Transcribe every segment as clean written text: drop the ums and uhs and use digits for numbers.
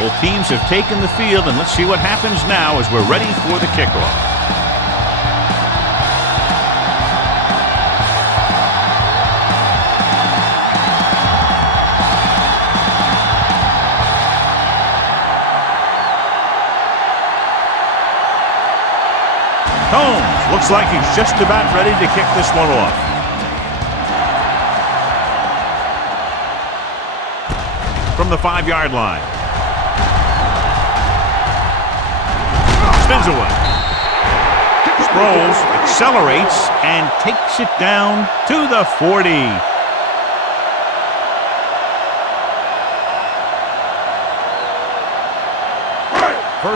Both teams have taken the field, and let's see what happens now as we're ready for the kickoff. Holmes looks like he's just about ready to kick this one off. From the 5-yard line. Spins away. Sproles accelerates and takes it down to the 40.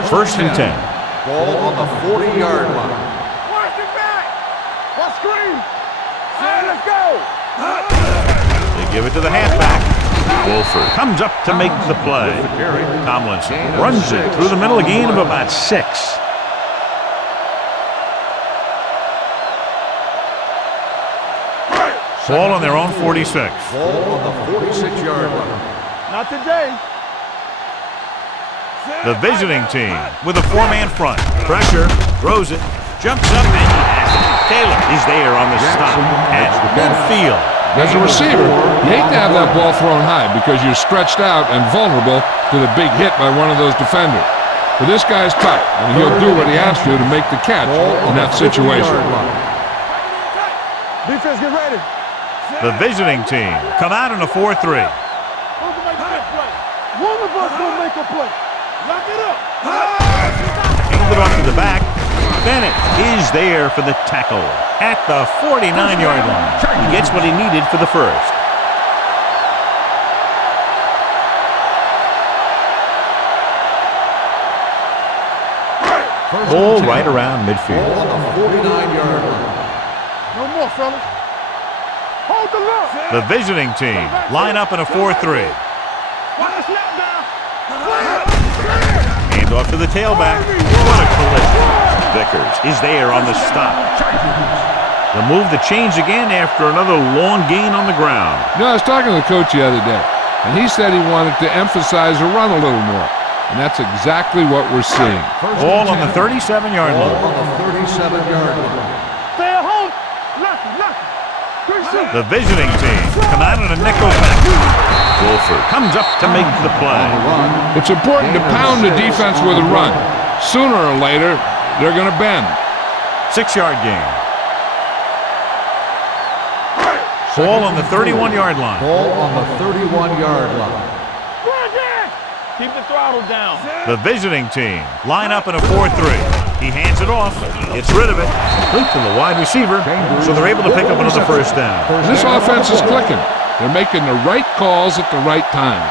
First and 10. Ball on the 40-yard line. Watch it back. Watch screen. Let's go. They give it to the halfback. Wolford comes up to make the play. Tomlinson runs it through the middle, a gain of about 6. Ball on their own 46. Ball on the 46-yard line. Not today. The visiting team with a 4-man front. Pressure, throws it, jumps up, and he has it. Taylor is there on the stop at midfield. As a receiver, you hate to have that ball thrown high because you're stretched out and vulnerable to the big hit by one of those defenders. But this guy's tough, and he'll do what he has to make the catch in that situation. Defense, get ready. The visiting team come out in a 4-3. Who's gonna make a play? One of us gonna make a play. Lock it up. Hand it off to the back. Bennett is there for the tackle at the 49-yard line. He gets what he needed for the first. Ball right around midfield. Ball on the 49-yard line. No more, fellas. Hold the look. The visiting team line up in a 4-3. Watch the snap down. Hand off to the tailback. What a collision. Vickers is there on the stop. The move to change again after another long gain on the ground. You know, I was talking to the coach the other day, and he said he wanted to emphasize the run a little more. And that's exactly what we're seeing. Ball on the 37-yard line. Ball on the 37-yard line. Stay at home. Lock it. The visiting team come out in a nickel back. Wolford comes up to make the play. It's important to pound the defense with a run. Sooner or later, they're going to bend. 6-yard gain. Ball on the 31-yard line. Ball on the 31-yard line. Keep the throttle down. The visiting team line up in a 4-3. He hands it off, gets rid of it, complete to the wide receiver, so they're able to pick up another first down. This offense is clicking. They're making the right calls at the right time.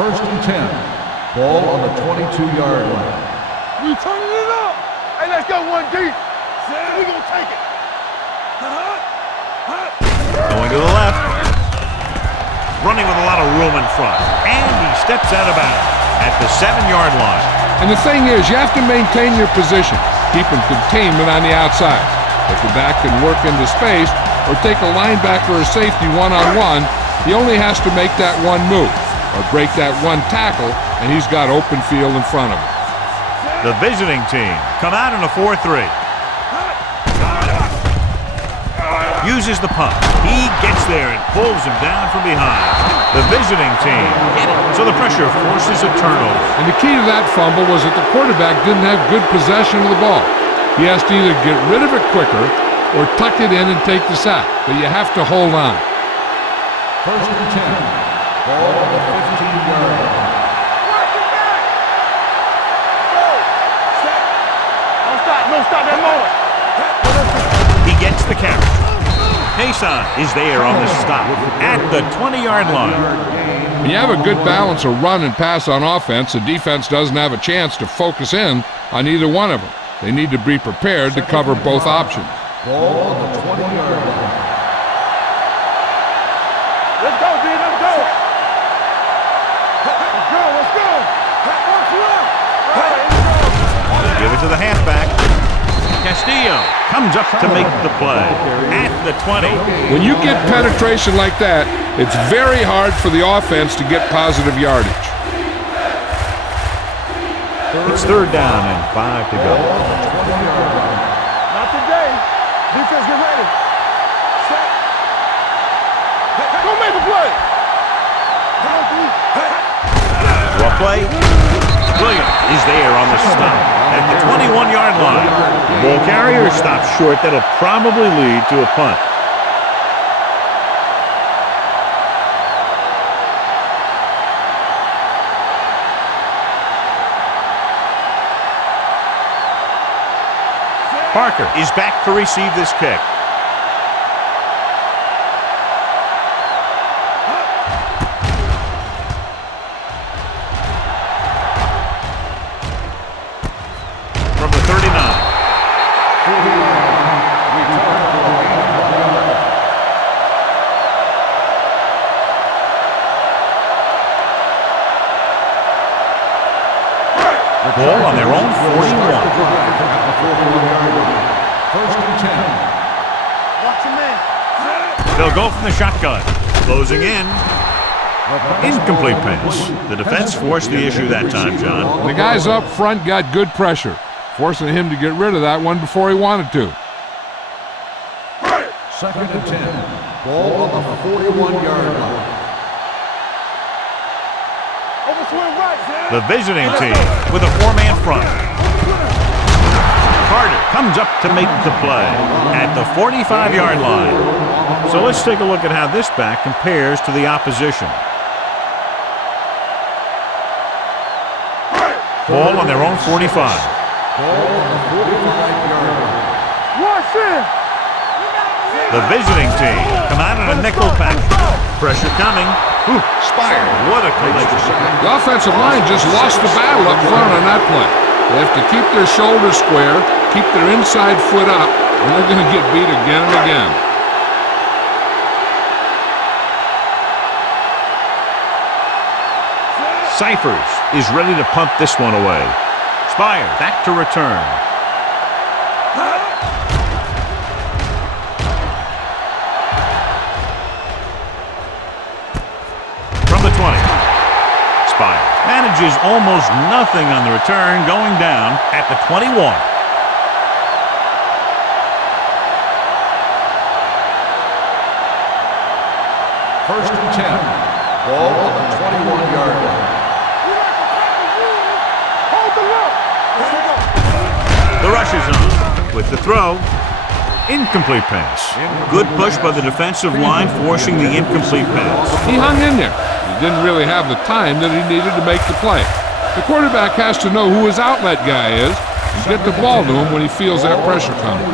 First and 10. Ball on the 22-yard line. We turning it up. Hey, let's go one deep. We gonna take it. Going to the left. Running with a lot of room in front. And he steps out of bounds at the 7-yard line. And the thing is, you have to maintain your position, keeping containment on the outside. If the back can work into space or take a linebacker or safety one-on-one, he only has to make that one move or break that one tackle, and he's got open field in front of him. The visiting team come out in a 4-3. Uses the pump. He gets there and pulls him down from behind. The visiting team get it, so the pressure forces a turnover. And the key to that fumble was that the quarterback didn't have good possession of the ball. He has to either get rid of it quicker or tuck it in and take the sack, but you have to hold on. First and 10. Ball on the 15-yard line. Don't stop that motor. He gets the carry. Payson is there on the stop at the 20-yard line. When you have a good balance of run and pass on offense, the defense doesn't have a chance to focus in on either one of them. They need to be prepared to cover both options. Ball on the 20-yard line. Let's go, D. Let's go. Let's go. Give it to the halfback. Castillo comes up to make the play at the 20. When you get penetration like that, it's very hard for the offense to get positive yardage. It's third down and 5 to go. Not today. Defense, get ready. Set. Go make a play. Draw play. Williams is there on the stop at the 21-yard line. The ball carrier stops short. That'll probably lead to a punt. Parker is back to receive this kick. From the 39. Ball on their own 41. First and 10. Watch your man. They'll go from the shotgun. Closing in. Incomplete pass. The defense forced the issue that time, John. The guys up front got good pressure, forcing him to get rid of that one before he wanted to. Second and 10. Ball on the 41-yard line. Overswing right. The visiting team with a four-man front. Carter comes up to make the play at the 45-yard line. So let's take a look at how this back compares to the opposition. Ball on their own 45. Ball on the 45-yard line. Watch it. The visiting team come out in a nickel pack. Pressure coming. Ooh, Spire, what a collision. The offensive line just lost the battle up front on that play. They have to keep their shoulders square, keep their inside foot up, and they're going to get beat again and again. Cyphers is ready to punt this one away. Spire back to return. From the 20. Spire manages almost nothing on the return, going down at the 21. First and 10. Ball on the 21-yard line. The rush is on with the throw. Incomplete pass. Good push by the defensive line, forcing the incomplete pass. He hung in there. He didn't really have the time that he needed to make the play. The quarterback has to know who his outlet guy is and get the ball to him when he feels that pressure coming.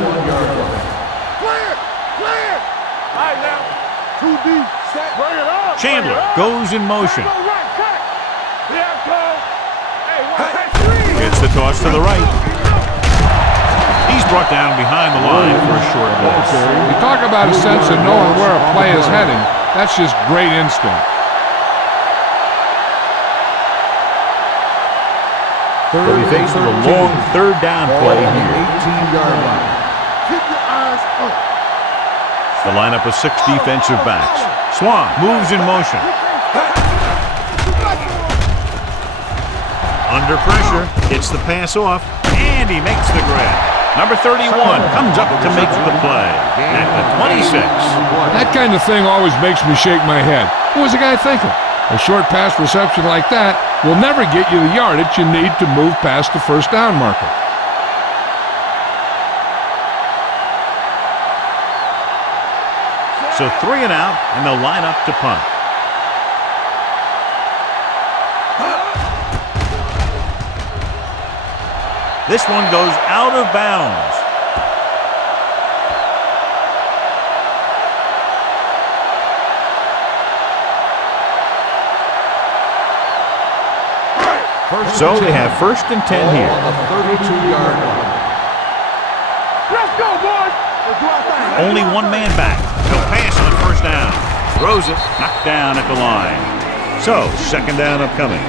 Clear. Clear. All right, now. 2 deep. Set. Bring it up. Chandler goes in motion. Gets the toss to the right. He's brought down behind the line for a short loss. You talk about a sense of knowing where a play is heading. That's just great instinct. They'll be faced with a long third down play here. 18-yard line. Keep your eyes up. The lineup of 6 defensive backs. Swan moves in motion. Under pressure, gets the pass off, and he makes the grab. Number 31 comes up to make the play at the 26. That kind of thing always makes me shake my head. What was the guy thinking? A short pass reception like that will never get you the yardage you need to move past the first down marker. So 3 and out, and they'll line up to punt. This one goes out of bounds. So they have first and 10 here. On the 32-yard line. Let's go, boys. Let's do our thing. Only one man back. No pass on first down. Throws it, knocked down at the line. So, second down upcoming.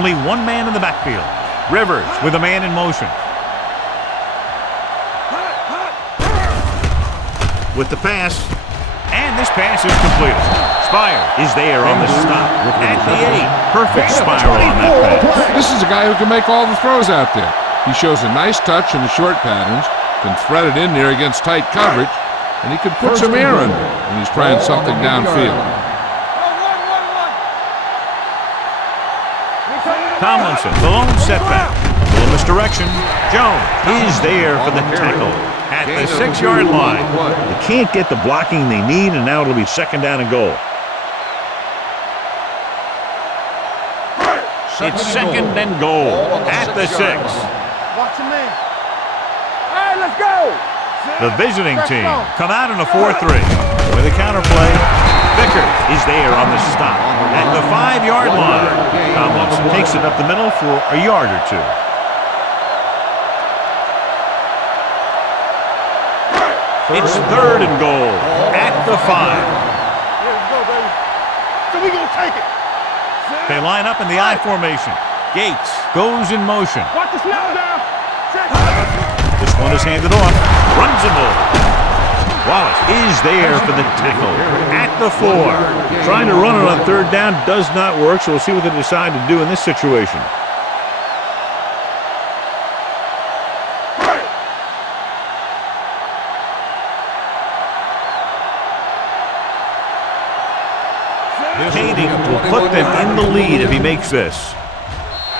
Only one man in the backfield. Rivers with a man in motion. With the pass, and this pass is completed. Spire is there on the stop at the 8. Perfect spiral on that pass. This is a guy who can make all the throws out there. He shows a nice touch in the short patterns, can thread it in there against tight coverage, and he can put some air in it when he's trying something downfield. Tomlinson, the lone setback. A little misdirection. Jones is there for the tackle at the 6-yard line. They can't get the blocking they need, and now it'll be second down and goal. It's second and goal at the 6. Watch him in. All right, let's go. The visiting team come out in a 4-3 with a counterplay. Vickers is there on the stop at the 5-yard line. Tomlinson takes it up the middle for a yard or two. It's third and goal at the 5. Here we go, baby. So we gonna take it. They line up in the I formation. Gates goes in motion. Watch the snap down. This one is handed off. Runs him over. Wallace is there for the tackle at the 4. Trying to run it on third down does not work, so we'll see what they decide to do in this situation. Hayden will put them in the lead if he makes this.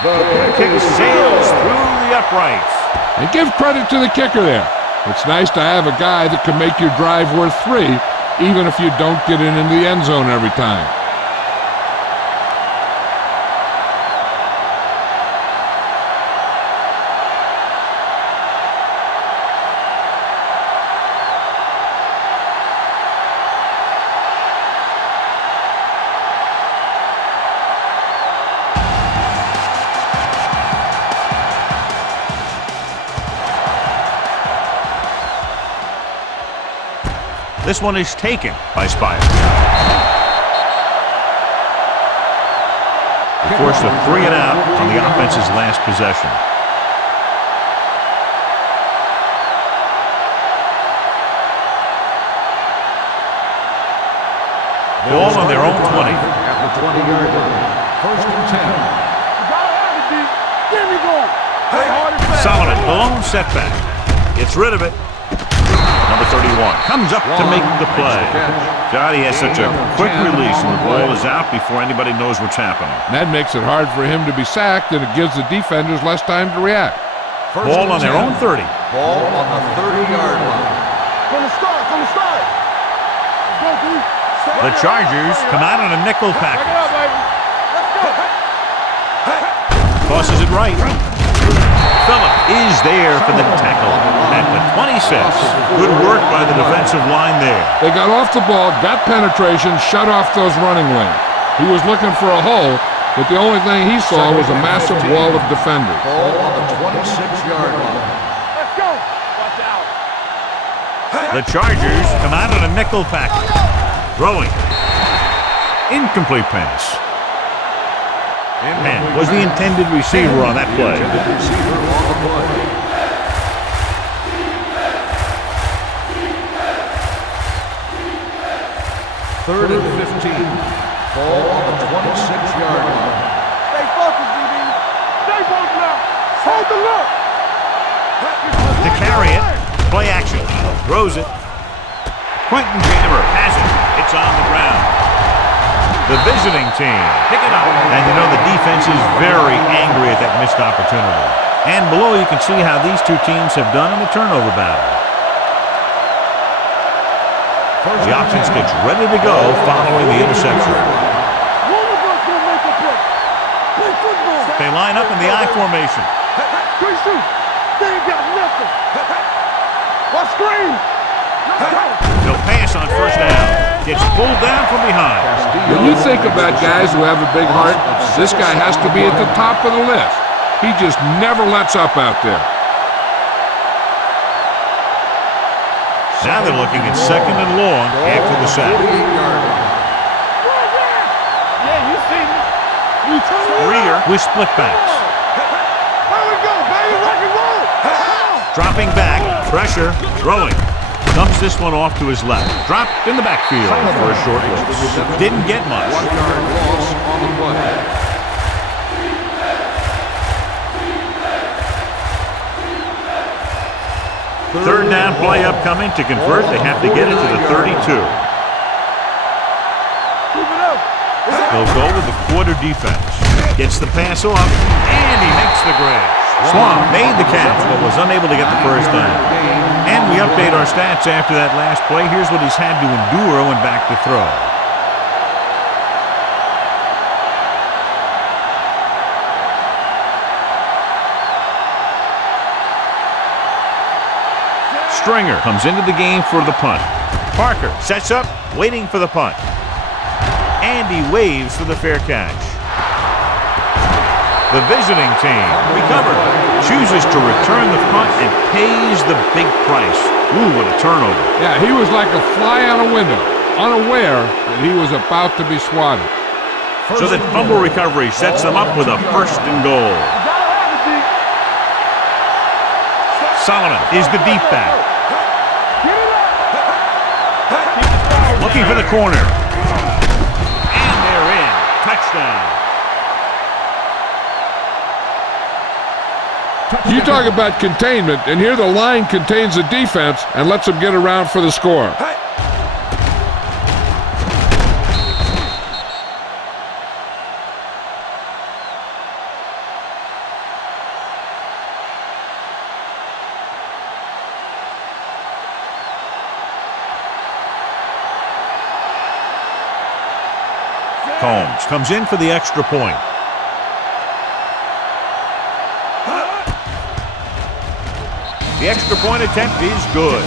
The kick sails through the uprights. And give credit to the kicker there. It's nice to have a guy that can make your drive worth 3, even if you don't get in the end zone every time. This one is taken by Spire. They forced a 3 and out on the offense's last possession. Ball on their own 20. At the 20-yard line. First and 10. Solomon, the lone setback. Gets rid of it. Number 31 comes up to make the play. God, he has such a quick release, and the ball is out before anybody knows what's happening. That makes it hard for him to be sacked, and it gives the defenders less time to react. Ball on their own 30. Ball on the 30-yard line. From the start. Let's go, D. The Chargers come out in a nickel package. Back it up, baby. Let's go. Tosses it right. Phillip is there for the tackle at the 26. Good work by the defensive line there. They got off the ball, got penetration, shut off those running lanes. He was looking for a hole, but the only thing he saw was a massive wall of defenders. Ball on the 26-yard line. Let's go. Watch out. The Chargers come out in a nickel package. Throwing. Incomplete pass. And was the intended receiver on that play. Receiver on the play. Third and 15. Ball on the 26-yard line. Stay focused, DB. Stay focused now. Hold the look. To carry it. Play action. Throws it. Quentin Jammer has it. It's on the ground. The visiting team pick it up. And you know the defense is very angry at that missed opportunity. And below you can see how these two teams have done in the turnover battle. The offense gets ready to go following the interception. They line up in the I formation. Good shoot. They ain't got nothing. What screen? They'll pass on first down. Gets pulled down from behind. When you think about guys who have a big heart, this guy has to be at the top of the list. He just never lets up out there. Now they're looking at second and long after the sack. Yeah, you see me. Rear with split backs. There we go, baby, rock and roll. Dropping back, pressure, throwing. Dumps this one off to his left. Dropped in the backfield for a short loss. Didn't get much. 1 yard loss on the play. Third down play upcoming. To convert, they have to get it to the 32. They'll go with the quarter defense. Gets the pass off, and he makes the grab. Swan made the catch, but was unable to get the first down. And we update our stats after that last play. Here's what he's had to endure when back to throw. Stringer comes into the game for the punt. Parker sets up, waiting for the punt. And he waves for the fair catch. The visiting team recovered, chooses to return the punt and pays the big price. Ooh, what a turnover. Yeah, he was like a fly on a window, unaware that he was about to be swatted. So that fumble recovery sets them up with a first and goal. Solomon is the deep back. Looking for the corner. And they're in. Touchdown. You talk about containment, and here the line contains the defense and lets them get around for the score. Combs comes in for the extra point. The extra point attempt is good.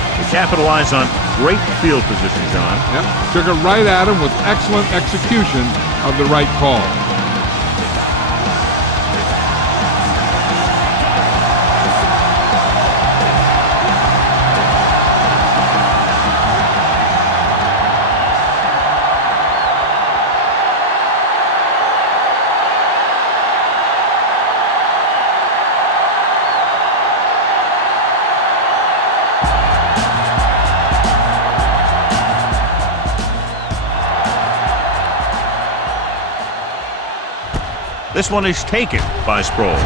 They capitalize on great field position, John. Yep. Took it right at him with excellent execution of the right call. This one is taken by Sproles.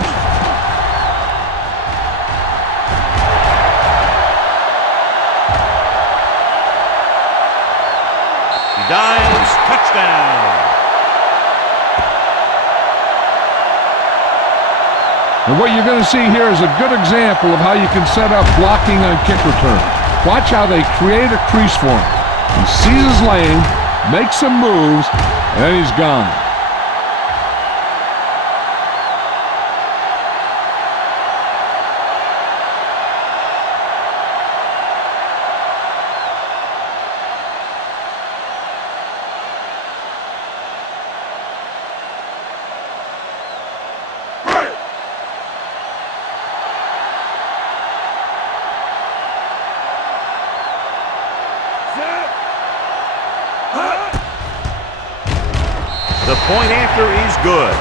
He dives, touchdown. And what you're going to see here is a good example of how you can set up blocking on kick return. Watch how they create a crease for him. He sees his lane, makes some moves, and then he's gone. The point after is good.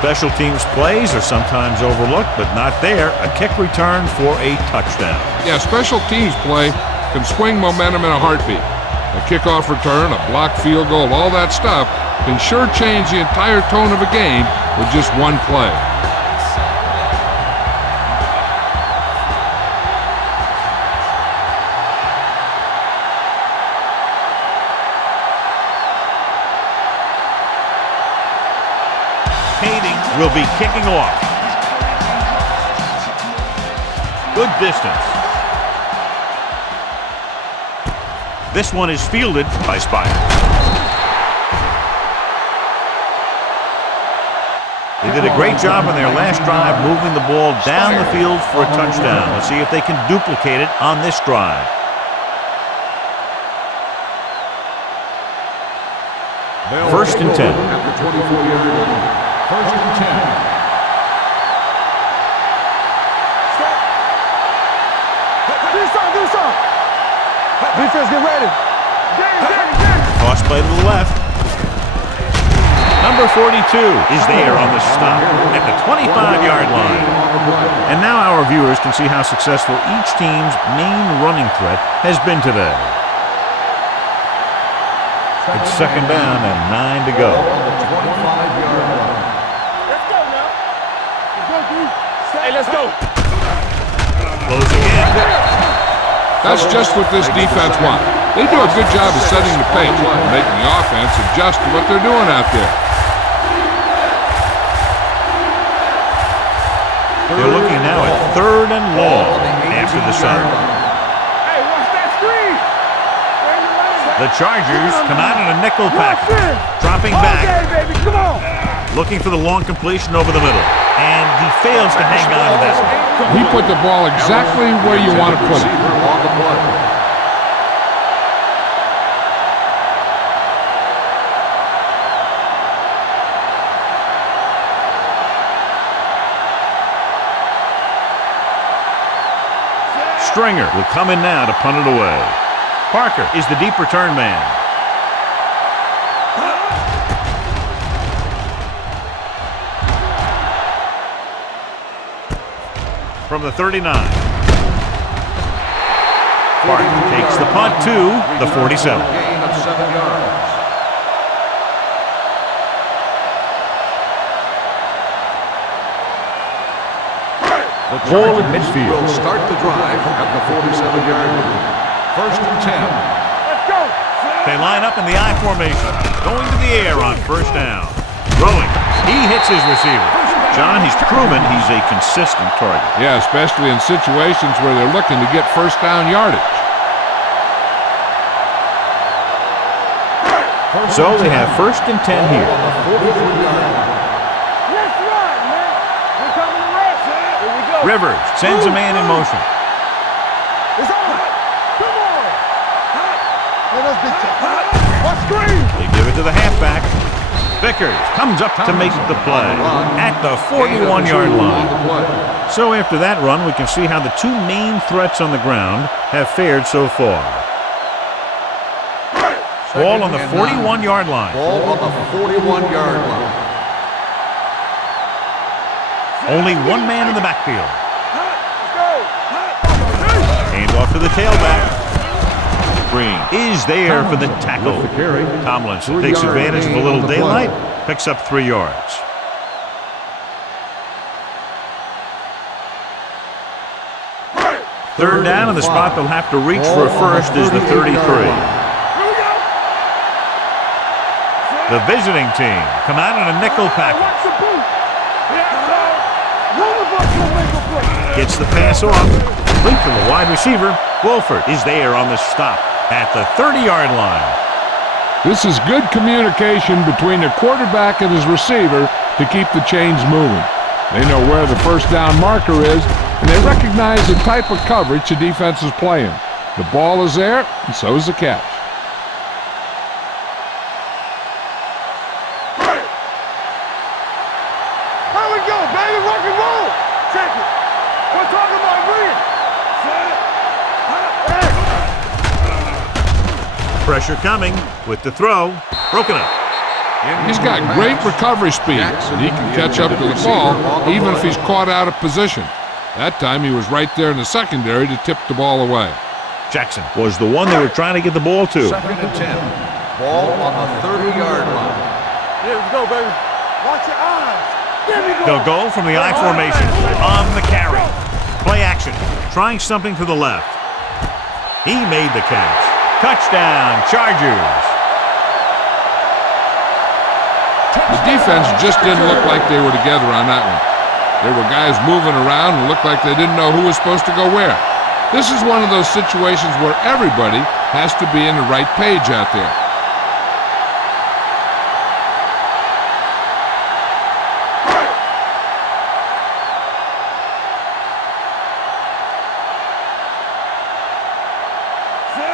Special teams plays are sometimes overlooked, but not there. A kick return for a touchdown. Yeah, special teams play can swing momentum in a heartbeat. A kickoff return, a blocked field goal, all that stuff can sure change the entire tone of a game with just one play. Will be kicking off. Good distance. This one is fielded by Spire. They did a great job on their last drive moving the ball down the field for a touchdown. Let's see if they can duplicate it on this drive. First and 10. At the 24-yard line. First and 10. Defense, get ready. Toss play to the left. Number 42 is there on the stop at the 25-yard line. And now our viewers can see how successful each team's main running threat has been today. It's second down and 9 to go. Hey, let's go. Close again. That's just what this defense wants. They do a good job of setting the pace and making the offense adjust to what they're doing out there. They're looking now at 3rd and long after the sack. Hey, watch that screen. The Chargers come out in a nickel package, dropping back, Okay, baby, come on. looking for the long completion over the middle. And he fails to hang on to that one. He put the ball exactly where you want to put it. Stringer will come in now to punt it away. Parker is the deep return man. From the 39. Parker takes the punt to the 47. Gain of 7 yards. The Ball in Chargers midfield. will start the drive at the 47-yard line. 1st and 10. Let's go. They line up in the I formation, going to the air on 1st down. Throwing. He hits his receiver. John, he's proven he's a consistent target. Yeah, especially in situations where they're looking to get 1st down yardage. So they have 1st and 10 here. On the 43-yard line. Let's run, man. We're coming to rest. Here we go. Rivers sends a man in motion. It's on. Come on. Let us get you. What screen? They give it to the halfback. Vickers comes up to make the play at the 41-yard line. So after that run, we can see how the two main threats on the ground have fared so far. Ball on the 41-yard line. Ball on the 41-yard line. Only one man in the backfield. Let's go. Hand off to the tailback. Green is there for the tackle. Tomlinson takes advantage of a little daylight, picks up 3 yards. Third down, and the spot they'll have to reach for a first is the 33. The visiting team come out in a nickel package. Watch the boot. One of us will make a play. Gets the pass off. Complete to the wide receiver. Wolford is there on the stop at the 30-yard line. This is good communication between the quarterback and his receiver to keep the chains moving. They know where the 1st down marker is, and they recognize the type of coverage the defense is playing. The ball is there, and so is the catch. Here we go, baby. Rock and roll. Check it. We're talking about winning. Pressure coming with the throw. Broken up. He's got great recovery speed, and he can catch up to the ball even if he's caught out of position. That time he was right there in the secondary to tip the ball away. Jackson was the one they were trying to get the ball to. 2nd and 10. Ball on the 30-yard line. Here we go, baby. Watch your eyes. There we go. They'll go from the I formation on the carry. Play action, trying something to the left. He made the catch. Touchdown, Chargers. The defense just didn't look like they were together on that one. There were guys moving around and looked like they didn't know who was supposed to go where. This is one of those situations where everybody has to be in the right page out there.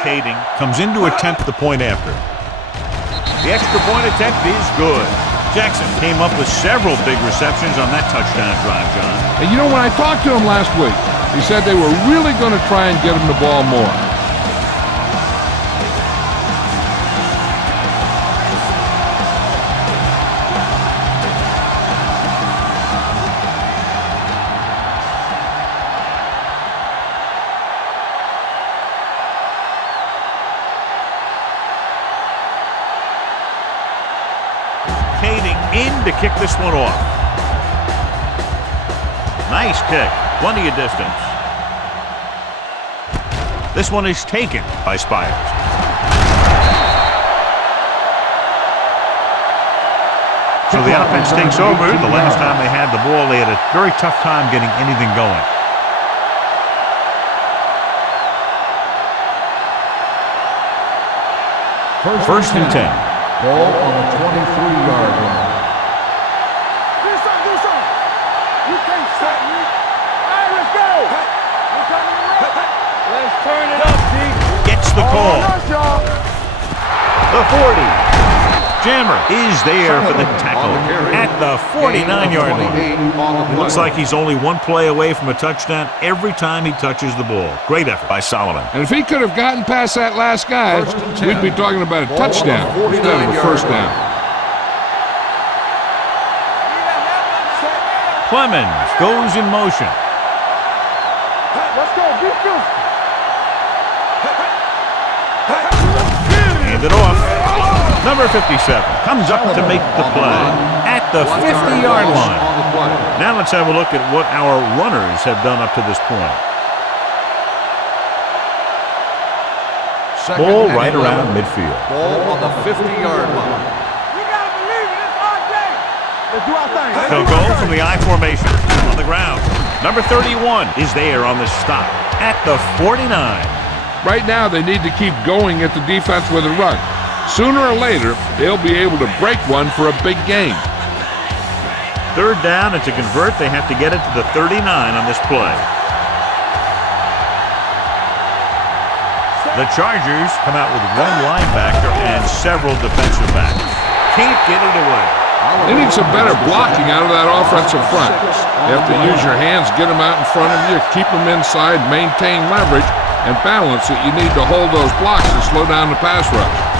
Kading comes in to attempt the point after. The extra point attempt is good. Jackson came up with several big receptions on that touchdown drive, John. And you know, when I talked to him last week, he said they were really going to try and get him the ball more. in to kick this one off. Nice kick. Plenty of distance. This one is taken by Spires. So the offense takes over. The last time they had the ball, they had a very tough time getting anything going. First and 10. Ball on the 23-yard line. Do something. You can't stop me. All right, let's go. We're coming around. Let's turn it up, D. Gets the call. Nice, y'all. The 40. Jammer is there for the tackle at the 49-yard line. Looks like he's only one play away from a touchdown every time he touches the ball. Great effort by Solomon. And if he could have gotten past that last guy, we'd be talking about a touchdown instead of a first down. Clemens goes in motion. Let's go. Beat you. Hand it off. Number 57 comes up to make the play at the 50-yard line. Now let's have a look at what our runners have done up to this point. Ball right around midfield. Ball on the 50-yard line. We gotta believe it. It's our day. Let's do our thing. They'll go from the I formation on the ground. Number 31 is there on the stop at the 49. Right now, they need to keep going at the defense with a run. Sooner or later, they'll be able to break one for a big gain. Third down, and to convert, they have to get it to the 39 on this play. The Chargers come out with one linebacker and several defensive backs. Can't get it away. They need some better blocking out of that offensive front. You have to use your hands, get them out in front of you, keep them inside, maintain leverage, and balance it. You need to hold those blocks and slow down the pass rush.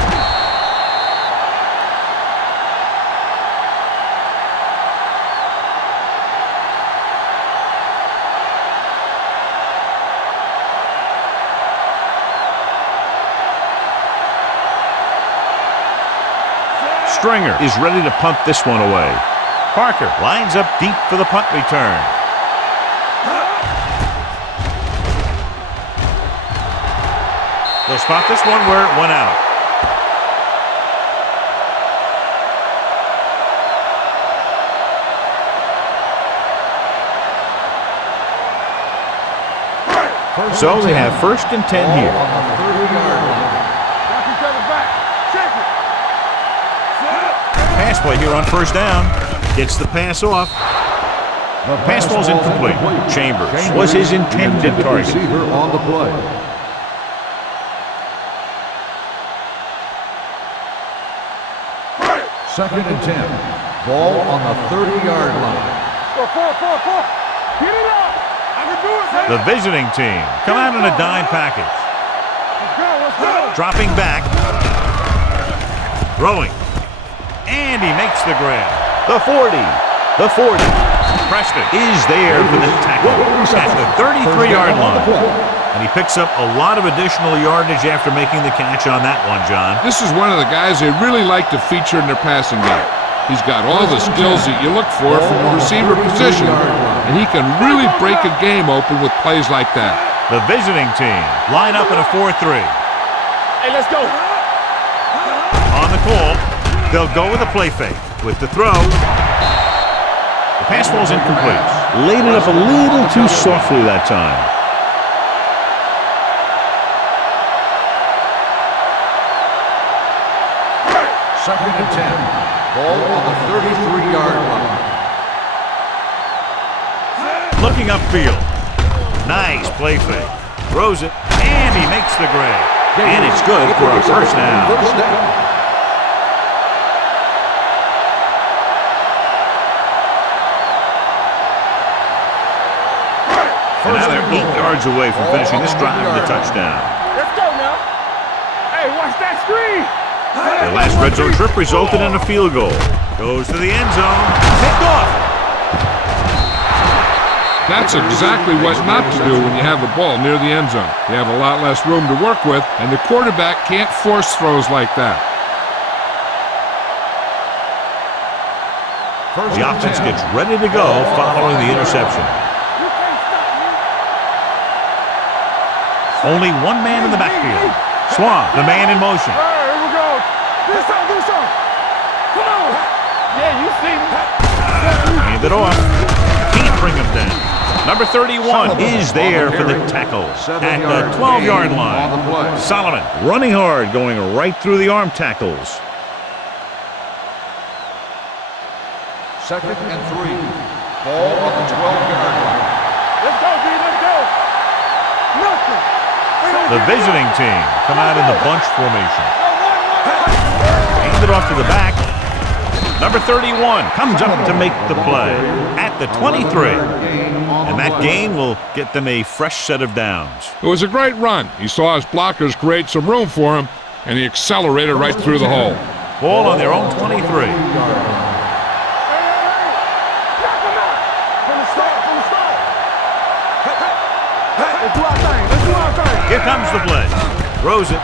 Stringer is ready to punt this one away. Parker lines up deep for the punt return. They'll spot this one where it went out. So they have first and 10 here. On the 30-yard line. Watch each other back. Check it. Pass play here on first down. Gets the pass off. The Pass ball's incomplete. Chambers was his intended target. Receiver on the play. Second and 10. Ball on the 30-yard line. Go, 4. Get it up. I can do it, man. The visiting team come out in a dime package. Let's go. Dropping back. Throwing. And he makes the grab. The 40. The 40. Preston is there for the tackle at the 33-yard line. And he picks up a lot of additional yardage after making the catch on that one, John. This is one of the guys they really like to feature in their passing game. He's got all the skills that you look for from the receiver position, and he can really break a game open with plays like that. The visiting team line up in a 4-3. Hey, let's go. On the call, they'll go with a play fake. With the throw, the pass ball's incomplete. Laid it up a little too softly that time. Second and 10. Ball on the 33-yard line. Looking upfield. Nice play fake. Throws it, and he makes the grab. And it's good for a first down. And now they're 8 yards away from finishing this drive with a touchdown. Let's go now. Hey, watch that screen. The last red zone trip resulted in a field goal. Goes to the end zone. Picked off. That's exactly what not to do when you have the ball near the end zone. You have a lot less room to work with, and the quarterback can't force throws like that. First The and offense 10. gets ready to go following the interception. You can't stop me. Only one man in the backfield. Swan, the man in motion. All right, here we go. Do something. Come on. Yeah, you see me. Hand it off. Can't bring him down. Number 31 is there for the tackle at the 12-yard line. Solomon running hard, going right through the arm tackles. Second and 3. Ball on the 12-yard line. Let's go, B. Let's go. Nothing. The visiting team come out in the bunch formation. Hand it off to the back. Number 31 comes up to make the play at the 23. And that gain will get them a fresh set of downs. It was a great run. He saw his blockers create some room for him, and he accelerated right through the hole. Ball on their own 23. Here comes the blitz. Throws it.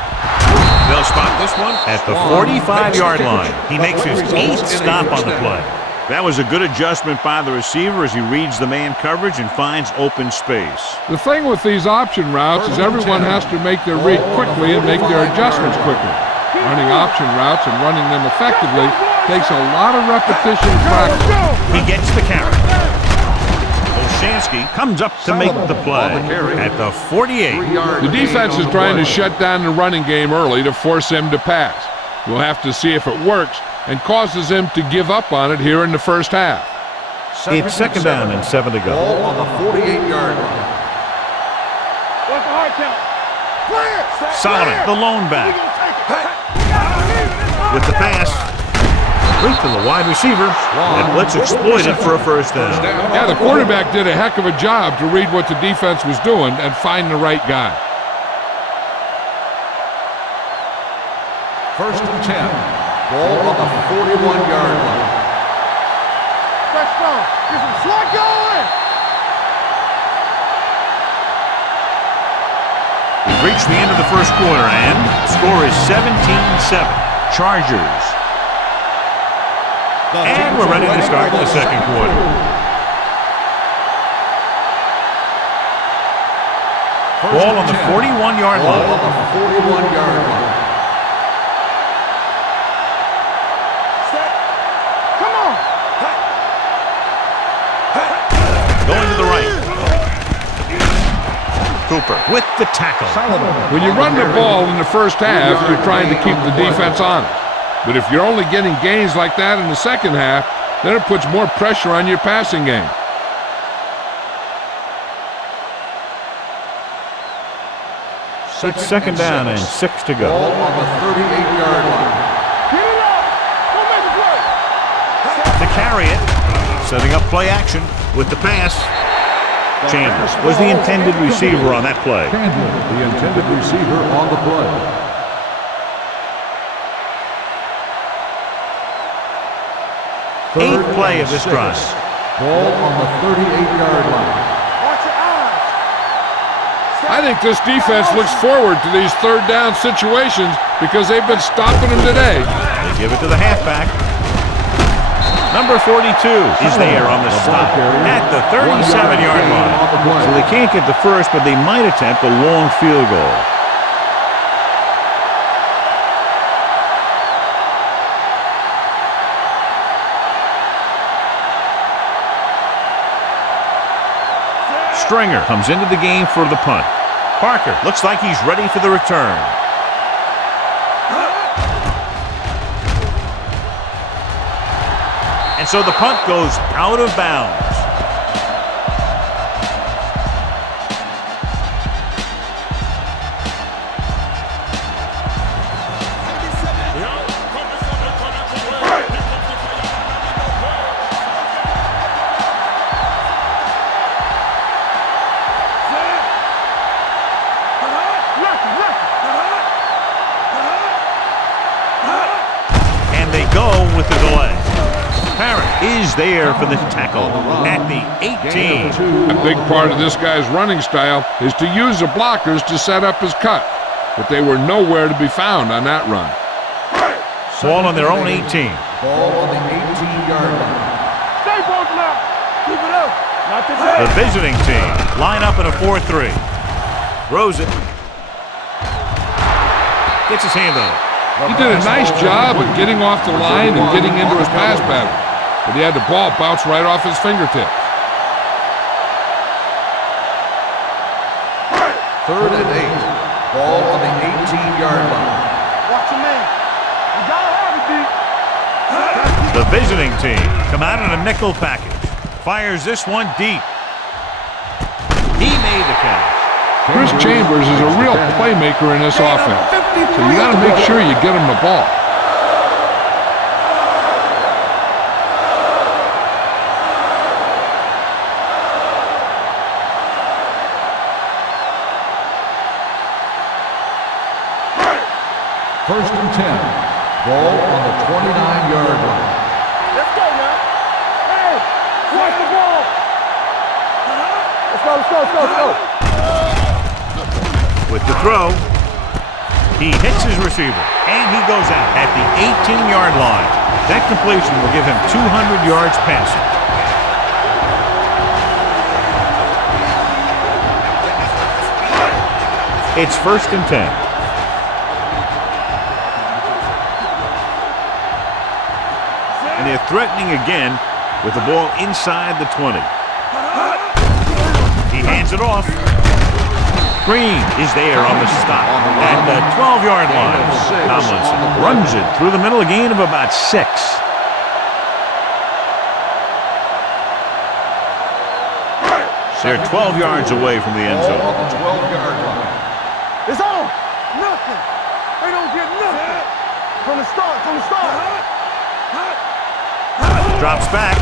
They'll spot this one at the 45-yard line. He makes his 8th stop on the play. That was a good adjustment by the receiver as he reads the man coverage and finds open space. The thing with these option routes is everyone has to make their read quickly and make their adjustments quicker. Running option routes and running them effectively takes a lot of repetition and practice. He gets the carry. Olshansky comes up to make the play at the 48. The defense is trying to shut down the running game early to force him to pass. We'll have to see if it works and causes him to give up on it here in the first half. It's second down and 7 to go. Ball on the 48-yard line. What's the hard count? Clear. Solomon, the lone back. With the pass, right to the wide receiver, and let's exploit it for a first down. Yeah, the quarterback did a heck of a job to read what the defense was doing and find the right guy. First and 10. Ball on the 41-yard line. Stretch strong. Get some slot going. We've reached the end of the first quarter, and the score is 17-7. Chargers. And we're ready to start the second quarter. Ball on the 41-yard line. Ball on the 41-yard line. Come on. Going to the right. Cooper with the tackle. When you run the ball in the first half, you're trying to keep the defense honest. But if you're only getting gains like that in the second half, then it puts more pressure on your passing game. It's second down and 6 to go. Ball on the 38-yard line. Get it up. Don't make a play. To carry it, setting up play action with the pass. Chandler was the intended receiver on that play. Chandler, the intended receiver on the play. Eighth play of this drive. Ball on the 38-yard line. Watch your eyes. I think this defense looks forward to these third down situations because they've been stopping them today. They give it to the halfback. Number 42 is there on the stop at the 37-yard line. So they can't get the first, but they might attempt a long field goal. Stringer comes into the game for the punt. Parker looks like he's ready for the return. And so the punt goes out of bounds. And they go with the delay. Is there for the tackle at the 18. A big part of this guy's running style is to use the blockers to set up his cut, but they were nowhere to be found on that run. Ball on their own 18. Ball on the 18-yard line. The visiting team line up in a 4-3. Throws it. Gets his hand on it. He did a nice job of getting off the line and getting into his pass pattern, but he had the ball bounce right off his fingertips. 3rd and 8. Ball on the 18-yard line. Watch your man. You gotta have it, D. The visiting team come out in a nickel package. Fires this one deep. He made the catch. Chris Chambers is a real playmaker in this offense, so you got to make sure you get him the ball. First and 10. Ball on the 29-yard line. Let's go now. Hey, watch the ball. Let's go. With the throw, he hits his receiver, and he goes out at the 18-yard line. That completion will give him 200 yards passing. It's 1st and 10. And they're threatening again with the ball inside the 20. He hands it off. Green is there on the stop at the 12-yard line. Tomlinson runs it through the middle, a gain of about 6. They're 12 yards away from the end zone. Ball on the 12-yard line. It's on. Nothing. They don't get nothing. From the start. Drops back.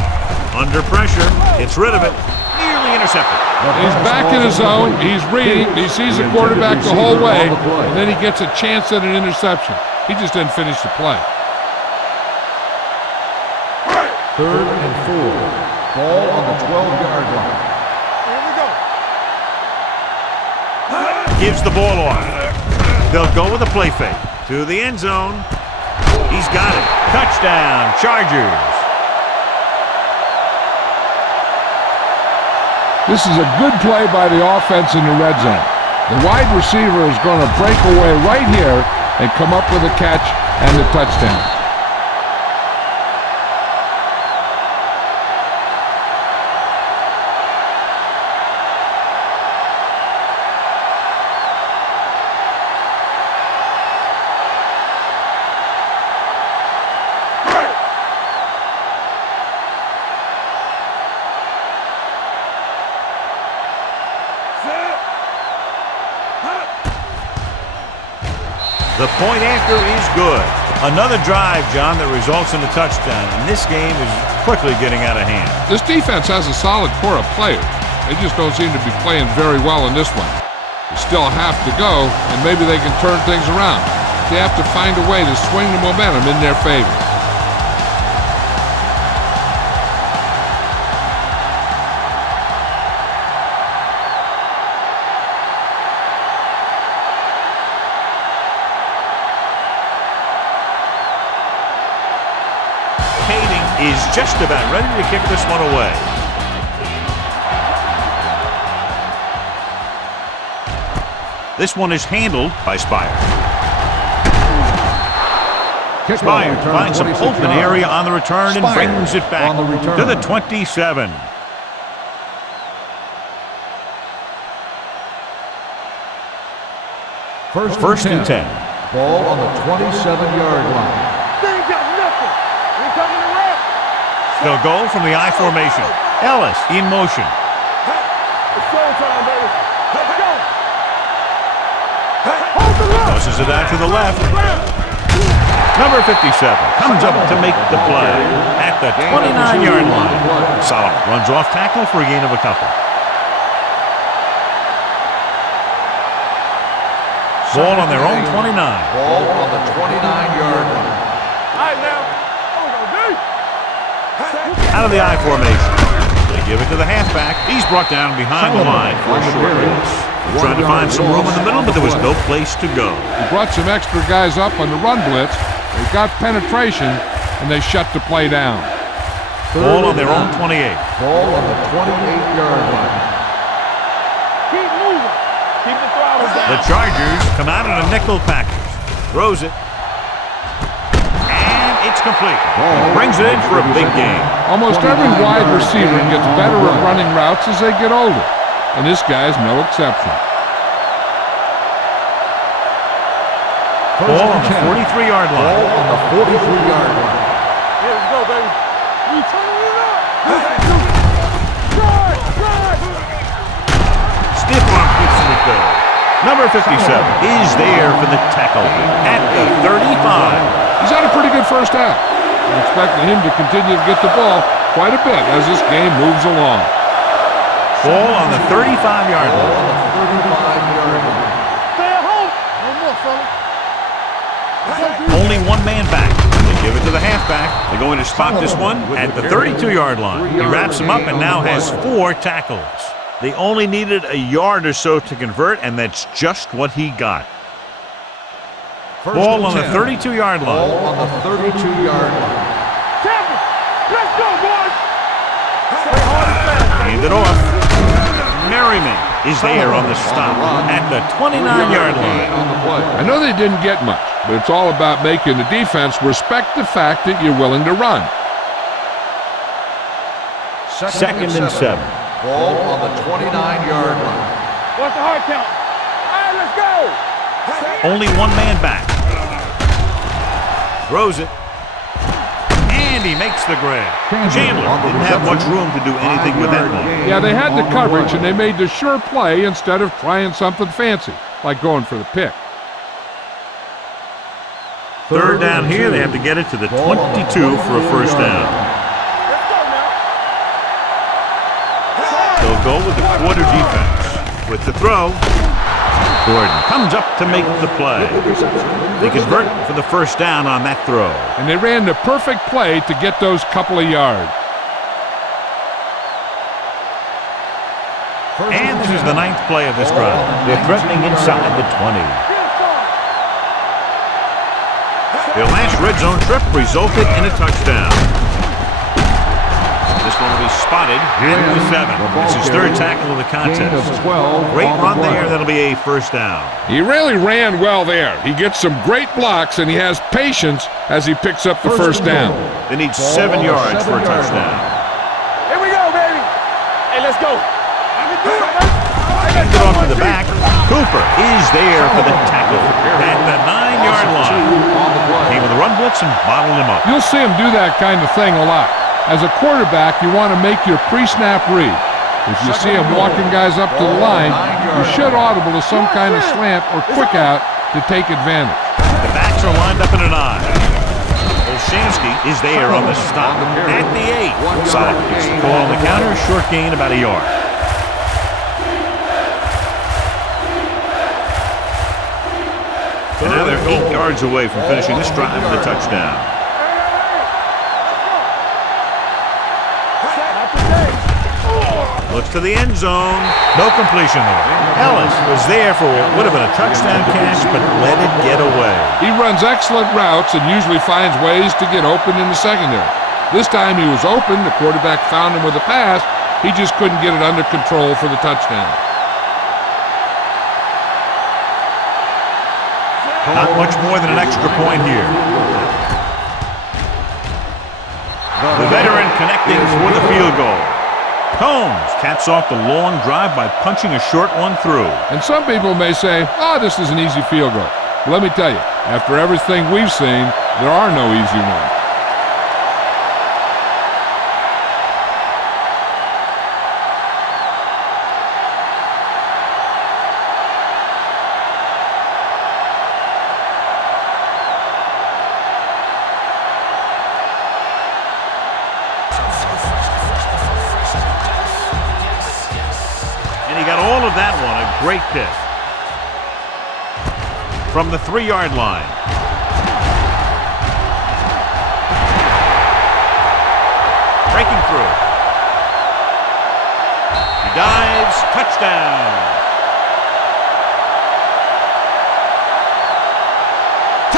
Under pressure. Gets rid of it. Nearly intercepted. He's back in his zone. He's reading. He sees the quarterback the whole way, and then he gets a chance at an interception. He just didn't finish the play. 3rd and 4. Ball on the 12-yard line. Here we go. Gives the ball off. They'll go with a play fake to the end zone. He's got it. Touchdown, Chargers. This is a good play by the offense in the red zone. The wide receiver is going to break away right here and come up with a catch and the touchdown. The point after is good. Another drive, John, that results in a touchdown. And this game is quickly getting out of hand. This defense has a solid core of players. They just don't seem to be playing very well in this one. They still have to go, and maybe they can turn things around. They have to find a way to swing the momentum in their favor. Is just about ready to kick this one away. This one is handled by Spire. Spire finds some open area on the return and brings it back to the 27. First and 10. Ball on the 27-yard line. They ain't got nothing. We coming around. They'll go from the I formation. Ellis in motion. It's showtime, baby. Let's go. Hold the left. Tosses it out to the left. Number 57 comes up to make the play at the 29-yard line. Solomon runs off tackle for a gain of a couple. Ball on their own 29. Ball on the 29-yard line. All right, now. Out of the I formation. They give it to the halfback. He's brought down behind the line for a short pass. Trying to find some room in the middle, but there was no place to go. He brought some extra guys up on the run blitz. They got penetration, and they shut the play down. Ball on their own 28. Ball on the 28-yard line. Keep moving. Keep the throttle down. The Chargers come out in a nickel package. Throws it. And it's complete. Brings it in for a big game. Almost every wide receiver gets better at running routes as they get older, and this guy's no exception. Ball on the 43-yard line. Ball on the 43-yard line. Here we go, baby. We turn it up. Stiff arm puts it there. Number 57 is there for the tackle at the 35. He's had a pretty good first half. I'm expecting him to continue to get the ball quite a bit as this game moves along. Ball on the 35-yard Ball line. on the 35-yard line. Stay at home. No more, fella. Only one man back. They give it to the halfback. They're going to spot this one at the 32-yard line. He wraps him up and now has 4 tackles. They only needed a yard or so to convert, and that's just what he got. Ball on the 32-yard line. Ball on the 32-yard line. Champion. Let's go, boys. Stay hard and fast. Hand it off. Merriman is there on the stop at the 29-yard line. On the play. I know they didn't get much, but it's all about making the defense respect the fact that you're willing to run. Second and 7. Ball on the 29-yard line. What's the hard count? All right, let's go. Only one man back. Throws it. And he makes the grab. Chandler didn't have much room to do anything with that one. Yeah, they had the coverage, and they made the sure play instead of trying something fancy, like going for the pick. Third down here, they have to get it to the 22 for a first down. Let's go now. They'll go with the quarter defense. With the throw, Gordon comes up to make the play. They convert for the first down on that throw. And they ran the perfect play to get those couple of yards. And this is the 9th play of this drive. They're threatening inside the 20. Their last red zone trip resulted in a touchdown. This one will be spotted at the 7. It's his 3rd tackle of the contest. Great run there. That'll be a first down. He really ran well there. He gets some great blocks, and he has patience as he picks up the first down. They need 7 yards for a touchdown. Here we go, baby. Hey, let's go. I can do it, baby. Hand it off to the back. Cooper is there for the tackle at the 9-yard line. Came with a run blitz and bottled him up. You'll see him do that kind of thing a lot. As a quarterback, you want to make your pre-snap read. If you see him walking guys up to the line, you should audible to some kind of slant or quick out to take advantage. The backs are lined up in an I. Olshansky is there on the stop at the 8. Sideways. Ball on the counter, short gain about a yard. And now they're 8 yards away from finishing this drive with a touchdown. Looks to the end zone. No completion there. Ellis was there for what would have been a touchdown catch, but let it get away. He runs excellent routes and usually finds ways to get open in the secondary. This time he was open. The quarterback found him with a pass. He just couldn't get it under control for the touchdown. Not much more than an extra point here. The veteran connecting for the field goal. Combs caps off the long drive by punching a short one through. And some people may say, this is an easy field goal. But let me tell you, after everything we've seen, there are no easy ones. That one, a great pick. From the 3-yard line. Breaking through. He dives, touchdown.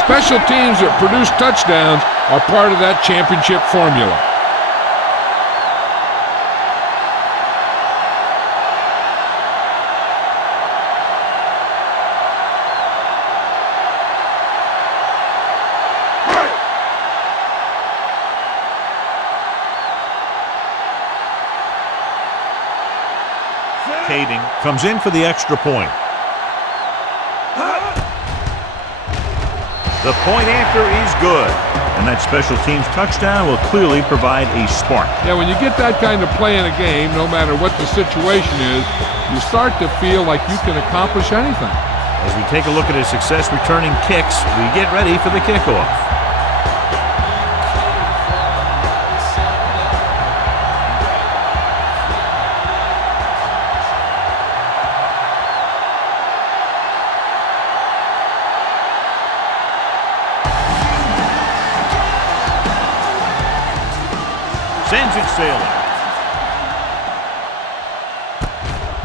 Special teams that produce touchdowns are part of that championship formula. Caving comes in for the extra point. The point after is good. And that special teams touchdown will clearly provide a spark. Yeah, when you get that kind of play in a game, no matter what the situation is, you start to feel like you can accomplish anything. As we take a look at his success returning kicks, we get ready for the kickoff. Sends it sailing.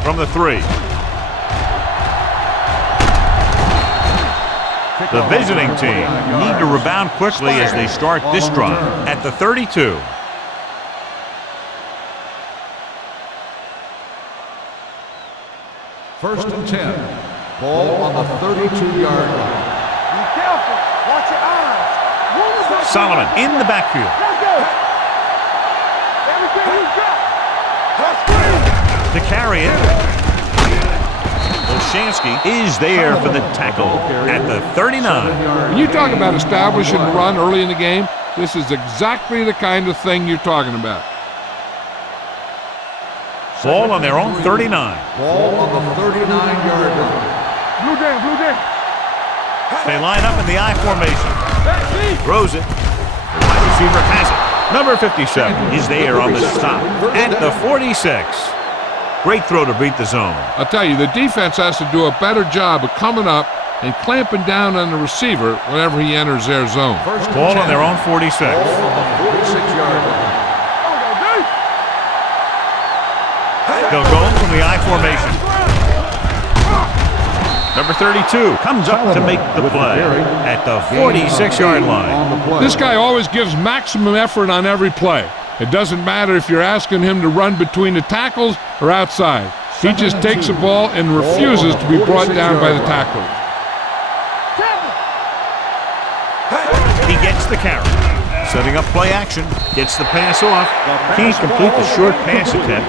From the 3. The visiting team need to rebound quickly as they start this drive at the 32. First and 10. Ball on the 32-yard line. Be careful. Watch your eyes. Solomon in the backfield. Let's go. Everything you got. Let's To carry it. Olshansky is there for the tackle at the 39. When you talk about establishing the run early in the game, this is exactly the kind of thing you're talking about. Ball on their own 39. Ball on the 39-yard line. Blue game. They line up in the I formation. Throws it. The wide receiver has it. Number 57 is there on the stop at the 46. Great throw to beat the zone. I'll tell you, the defense has to do a better job of coming up and clamping down on the receiver whenever he enters their zone. Ball on their own 46. Ball on the 46-yard line. They'll go from the I formation. Number 32 comes up to make the play at the 46-yard line. This guy always gives maximum effort on every play. It doesn't matter if you're asking him to run between the tackles or outside. He just takes the ball and refuses to be brought down by the tacklers. He gets the carry. Setting up play action. Gets the pass off. Can't complete the short pass attempt,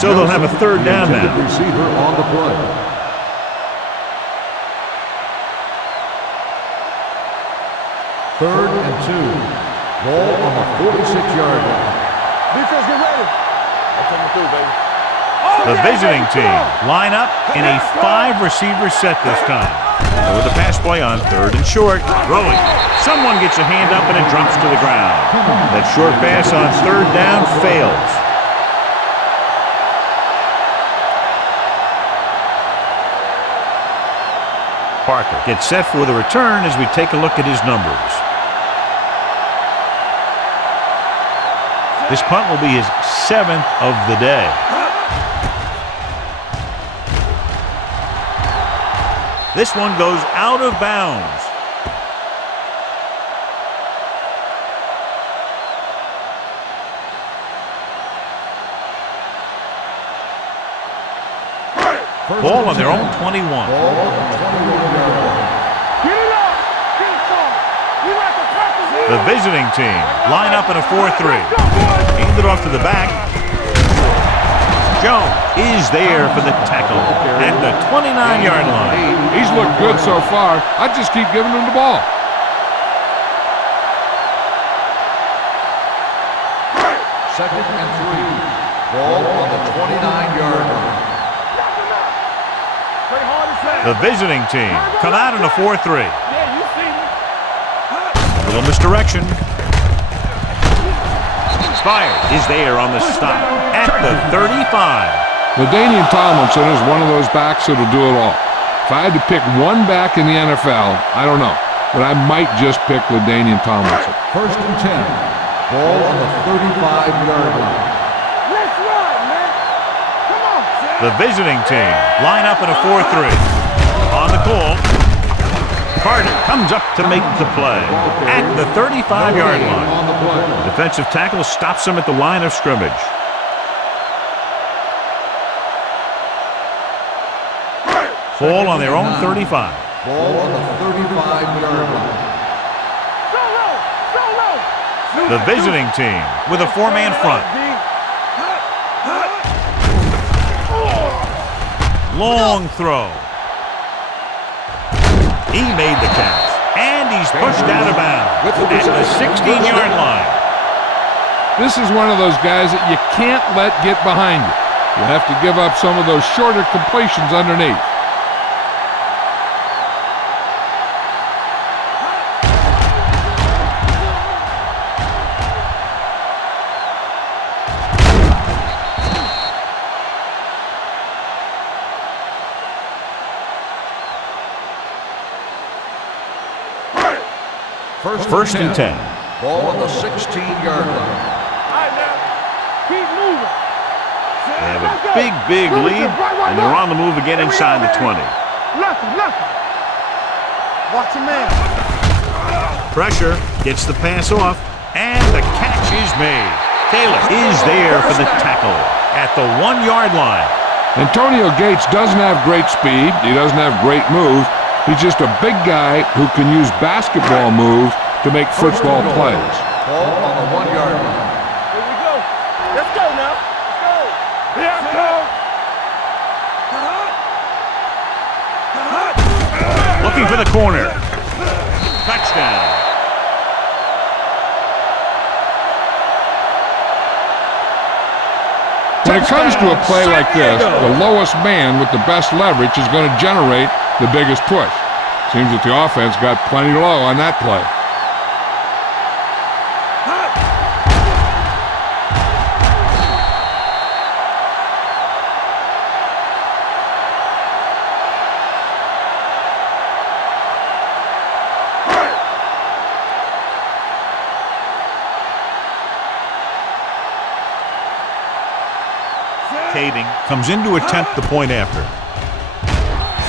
so they'll have a third down now. Receiver on the play. Third and 2. Ball on the 46-yard line. Defense, get ready. I'm coming through, baby. The visiting team line up in a 5-receiver set this time. With the pass play on 3rd and short. Rolling. Someone gets a hand up and it drops to the ground. That short pass on 3rd down fails. Parker gets set for the return as we take a look at his numbers. This punt will be his 7th of the day. This one goes out of bounds. Ball on their own 21. Get it up. Get some. We like the practice. The visiting team line up in a 4-3. Hand it off to the back. Jones is there for the tackle at the 29-yard line. He's looked good so far. I just keep giving him the ball. Second and 3. Ball on the 29-yard line. The visiting team come out in a 4-3. Yeah, you see me. A little misdirection. Spire is there on the stop at the 35. LaDainian Tomlinson is one of those backs that'll do it all. If I had to pick one back in the NFL, I don't know, but I might just pick LaDainian Tomlinson. First and 10. Ball on the 35-yard line. Let's run, man. Come on. The visiting team line up in a 4-3. On the call, Carter comes up to make the play at the 35-yard line. On the play. Defensive tackle stops him at the line of scrimmage. Ball on their own 35. Ball on the 35-yard line. The visiting team with a 4-man front. Long throw. He made the catch. And he's pushed out of bounds at the 16-yard line. This is one of those guys that you can't let get behind you. You have to give up some of those shorter completions underneath. First and 10. Ball on the 16-yard line. All right, now. Keep moving. They have a big lead, and they're on the move again inside the 20. Lucky. Watch your man. Pressure, gets the pass off, and the catch is made. Taylor is there for the tackle at the 1-yard line. Antonio Gates doesn't have great speed. He doesn't have great moves. He's just a big guy who can use basketball moves to make football plays. Ball on the 1-yard line. Here we go. Let's go now. Let's go. Here I come. Looking for the corner. Touchdown. When it comes to a play like this, the lowest man with the best leverage is going to generate the biggest push. Seems that the offense got plenty low on that play. Caving comes in to attempt the point after.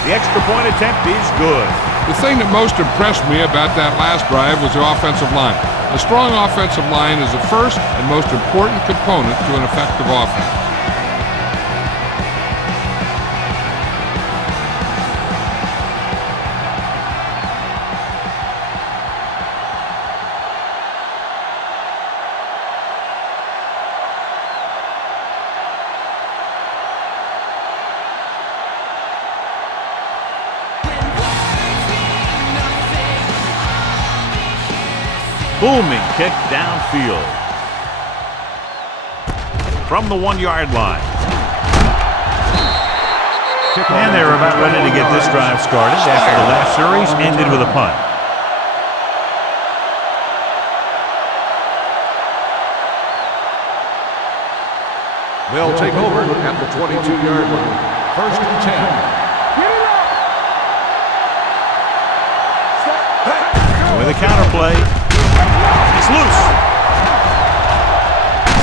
The extra point attempt is good. The thing that most impressed me about that last drive was the offensive line. A strong offensive line is the first and most important component to an effective offense. Booming kick downfield. From the 1-yard line. And they're about ready to get this drive started after the last series ended with a punt. They'll take over at the 22-yard line. First and 10. With a counter play. It's loose.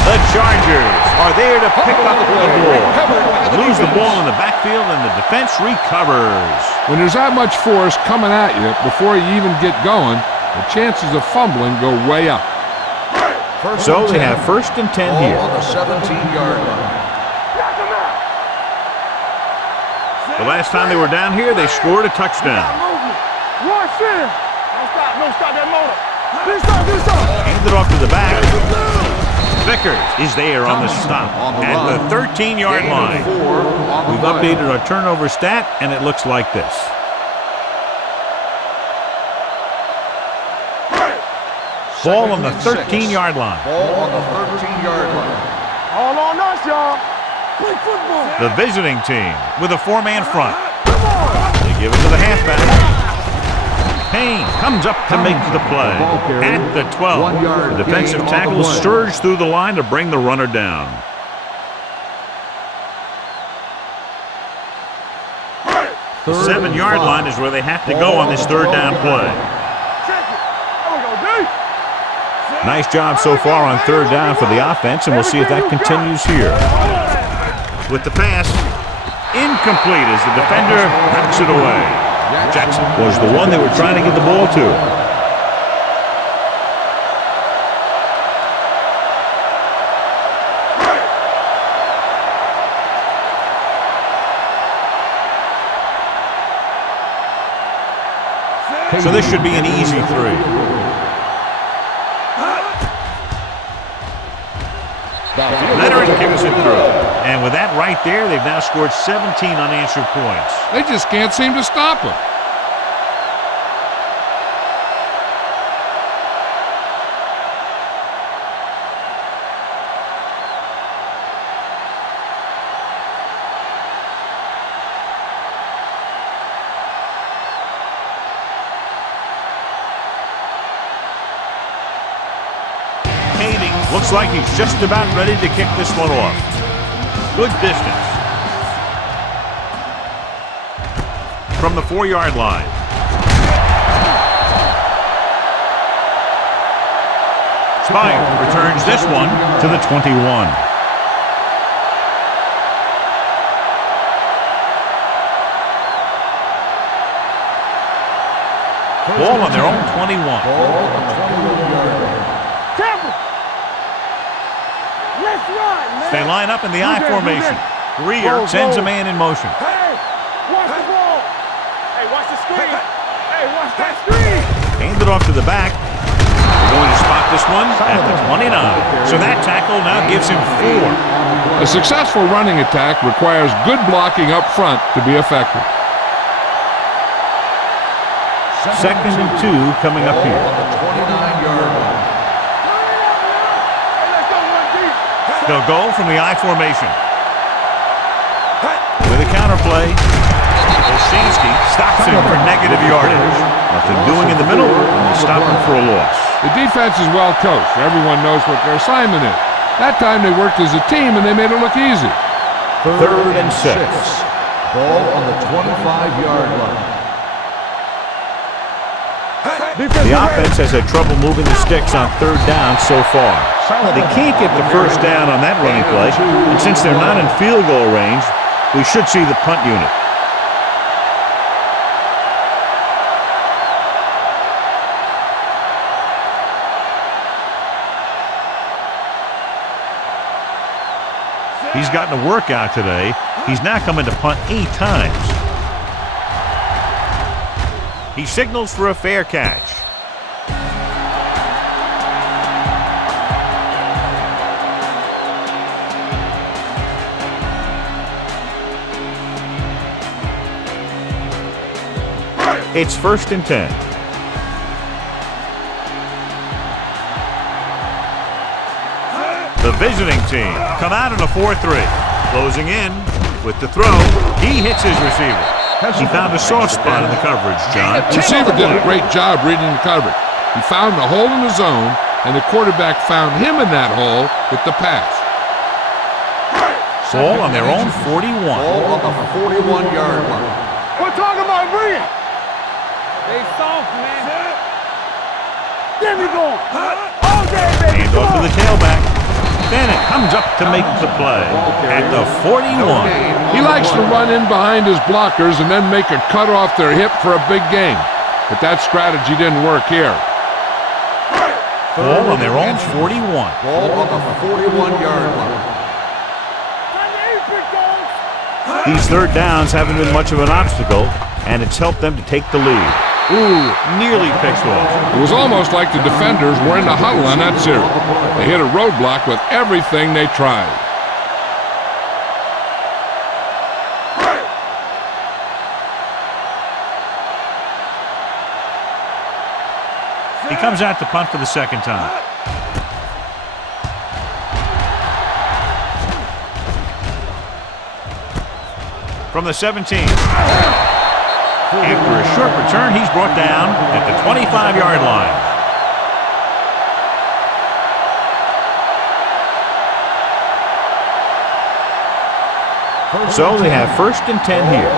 The Chargers are there to pick up the ball. Lose the ball in the backfield, and the defense recovers. When there's that much force coming at you before you even get going, the chances of fumbling go way up. So they have first and 10 here. On the 17-yard line. The last time they were down here, they scored a touchdown. Rush in. Don't stop that motor. Hand it off to the back. Vickers is there on the stop at the 13-yard line. We've updated our turnover stat, and it looks like this. Ball on the 13-yard line. Ball on the 13-yard line. All on us, y'all. Play football. The visiting team with a 4-man front. They give it to the halfback. Payne comes up to make the play. At the 12, the defensive tackle surged through the line to bring the runner down. The 7-yard line is where they have to go on this third down play. Nice job so far on third down for the offense, and we'll see if that continues here. With the pass, incomplete as the defender knocks it away. Jackson was the one they were trying to get the ball to. So this should be an easy 3. Leonard kicks it through. And with that right there, they've now scored 17 unanswered points. They just can't seem to stop him. Looks like he's just about ready to kick this one off. Good distance. From the 4-yard line. Spire returns this one to the 21. Ball on their own 21. They line up in the I formation. Greer sends a man in motion. Hey, watch the ball. Hey, watch the screen. Hey, watch that screen. Hand it off to the back. They're going to spot this one at the 29. So that tackle now gives him 4. A successful running attack requires good blocking up front to be effective. 2nd and 2 coming up here. 29-yard line. They'll go from the I formation. With a counterplay, Olszewski stops him for negative yardage. Nothing doing in the middle, and they stop him for a loss. The defense is well coached. Everyone knows what their assignment is. That time they worked as a team and they made it look easy. 3rd and 6. Ball on the 25-yard line. The offense has had trouble moving the sticks on 3rd down so far. They can't get the first down on that running play, and since they're not in field goal range, we should see the punt unit. He's gotten a workout today. He's now coming to punt 8 times. He signals for a fair catch. It's 1st and 10. The visiting team come out in a 4-3. Closing in with the throw. He hits his receiver. He found a soft spot in the coverage, John. The receiver did a great job reading the coverage. He found the hole in the zone, and the quarterback found him in that hole with the pass. Ball on their own 41. Ball on the 41-yard line. We're talking about bringing. They soft, man. Get me going. All day, baby. Hand off to the tailback. Bennett comes up to make the play at the 41. He likes to run in behind his blockers and then make a cut off their hip for a big gain. But that strategy didn't work here. Ball on their own 41. Ball on the 41-yard line. These 3rd downs haven't been much of an obstacle, and it's helped them to take the lead. Ooh, nearly picked off. It was almost like the defenders were in the huddle on that series. They hit a roadblock with everything they tried. He comes out to punt for the 2nd time. From the 17. After a short return, he's brought down at the 25-yard line. So they have 1st and 10 here.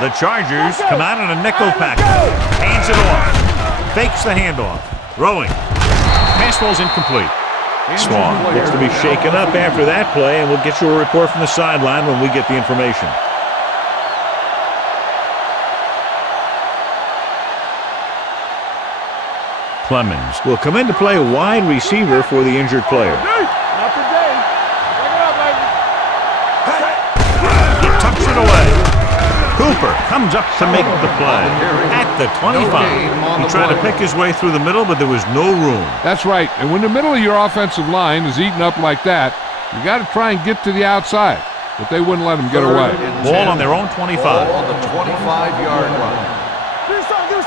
The Chargers come out in a nickel package. Hands it off. Fakes the handoff. Throwing. Pass ball's incomplete. Swan looks to be shaken up after that play, and we'll get you a report from the sideline when we get the information. Clemens will come in to play wide receiver for the injured player. Not today. Pick it up, baby. He tucks it away. Cooper comes up to make the play. At the 25, he tried to pick his way through the middle, but there was no room. That's right, and when the middle of your offensive line is eaten up like that, you got to try and get to the outside, but they wouldn't let him get away. Ball on their own 25. Ball on the 25-yard line. Do something.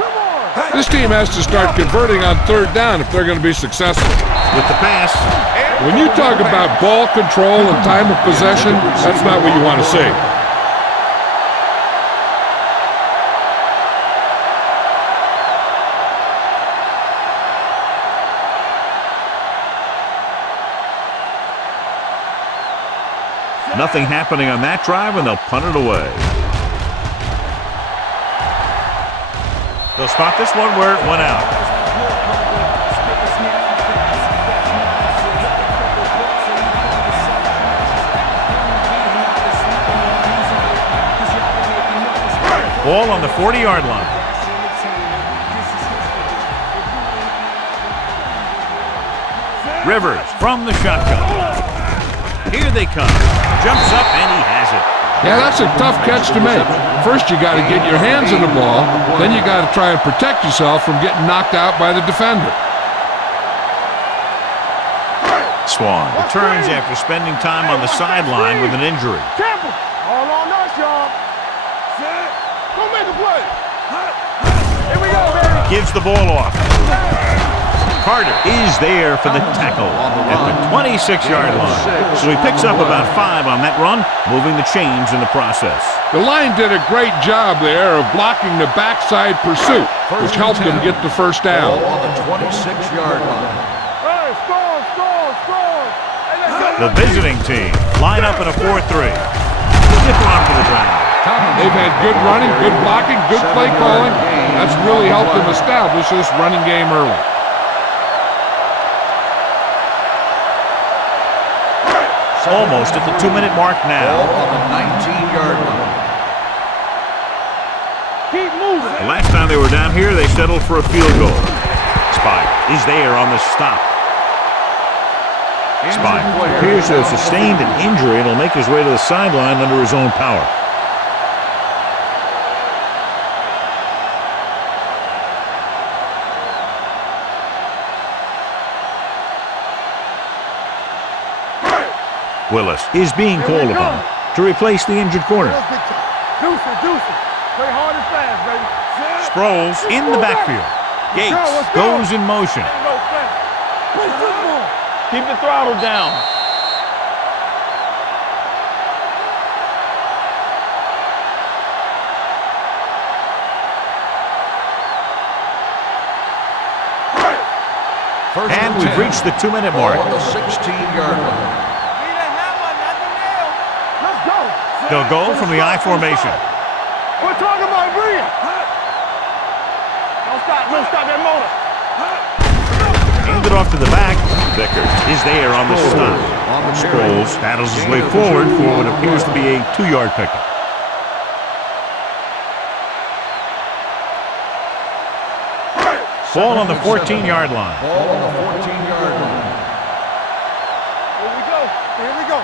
Come on. This team has to start converting on third down if they're going to be successful. With the pass. When you talk about ball control and time of possession, that's not what you want to see. Nothing happening on that drive, and they'll punt it away. They'll spot this one where it went out. Ball on the 40-yard line. Rivers from the shotgun. Here they come. Jumps up, and he has it. Yeah, that's a tough catch to make. First, you got to get your hands on the ball. Then you got to try and protect yourself from getting knocked out by the defender. Swan returns after spending time on the sideline with an injury. Temple. All on us, y'all. Go make a play. Here we go, baby. Gives the ball off. Carter is there for the tackle at the 26-yard line. So he picks up about 5 on that run, moving the chains in the process. The line did a great job there of blocking the backside pursuit, which helped them get the first down. Ball on the 26-yard line. Hey, score. Hey, let's go. The visiting team line up in a 4-3. Stiff arm to the ground. They've had good running, good blocking, good play calling. That's really helped them establish this running game early. Almost at the 2-minute mark now. Ball on the 19-yard line. Keep moving. The last time they were down here, they settled for a field goal. Spike is there on the stop. Spike appears to have sustained an injury and will make his way to the sideline under his own power. Willis is being called upon to replace the injured corner. Deuce it. Play hard and fast, baby. Sproles in the backfield. Gates goes in motion. Play football. Keep the throttle down. And we've reached the 2-minute mark. Ball on the 16-yard line. They'll go from the I formation. We're talking about Bria. Don't stop that motor. Hand it off to the back. Vickers is there on the stop. Sproles battles his way forward for what appears to be a 2-yard pickup. Ball on the 14-yard line. Ball on the 14-yard line. Here we go.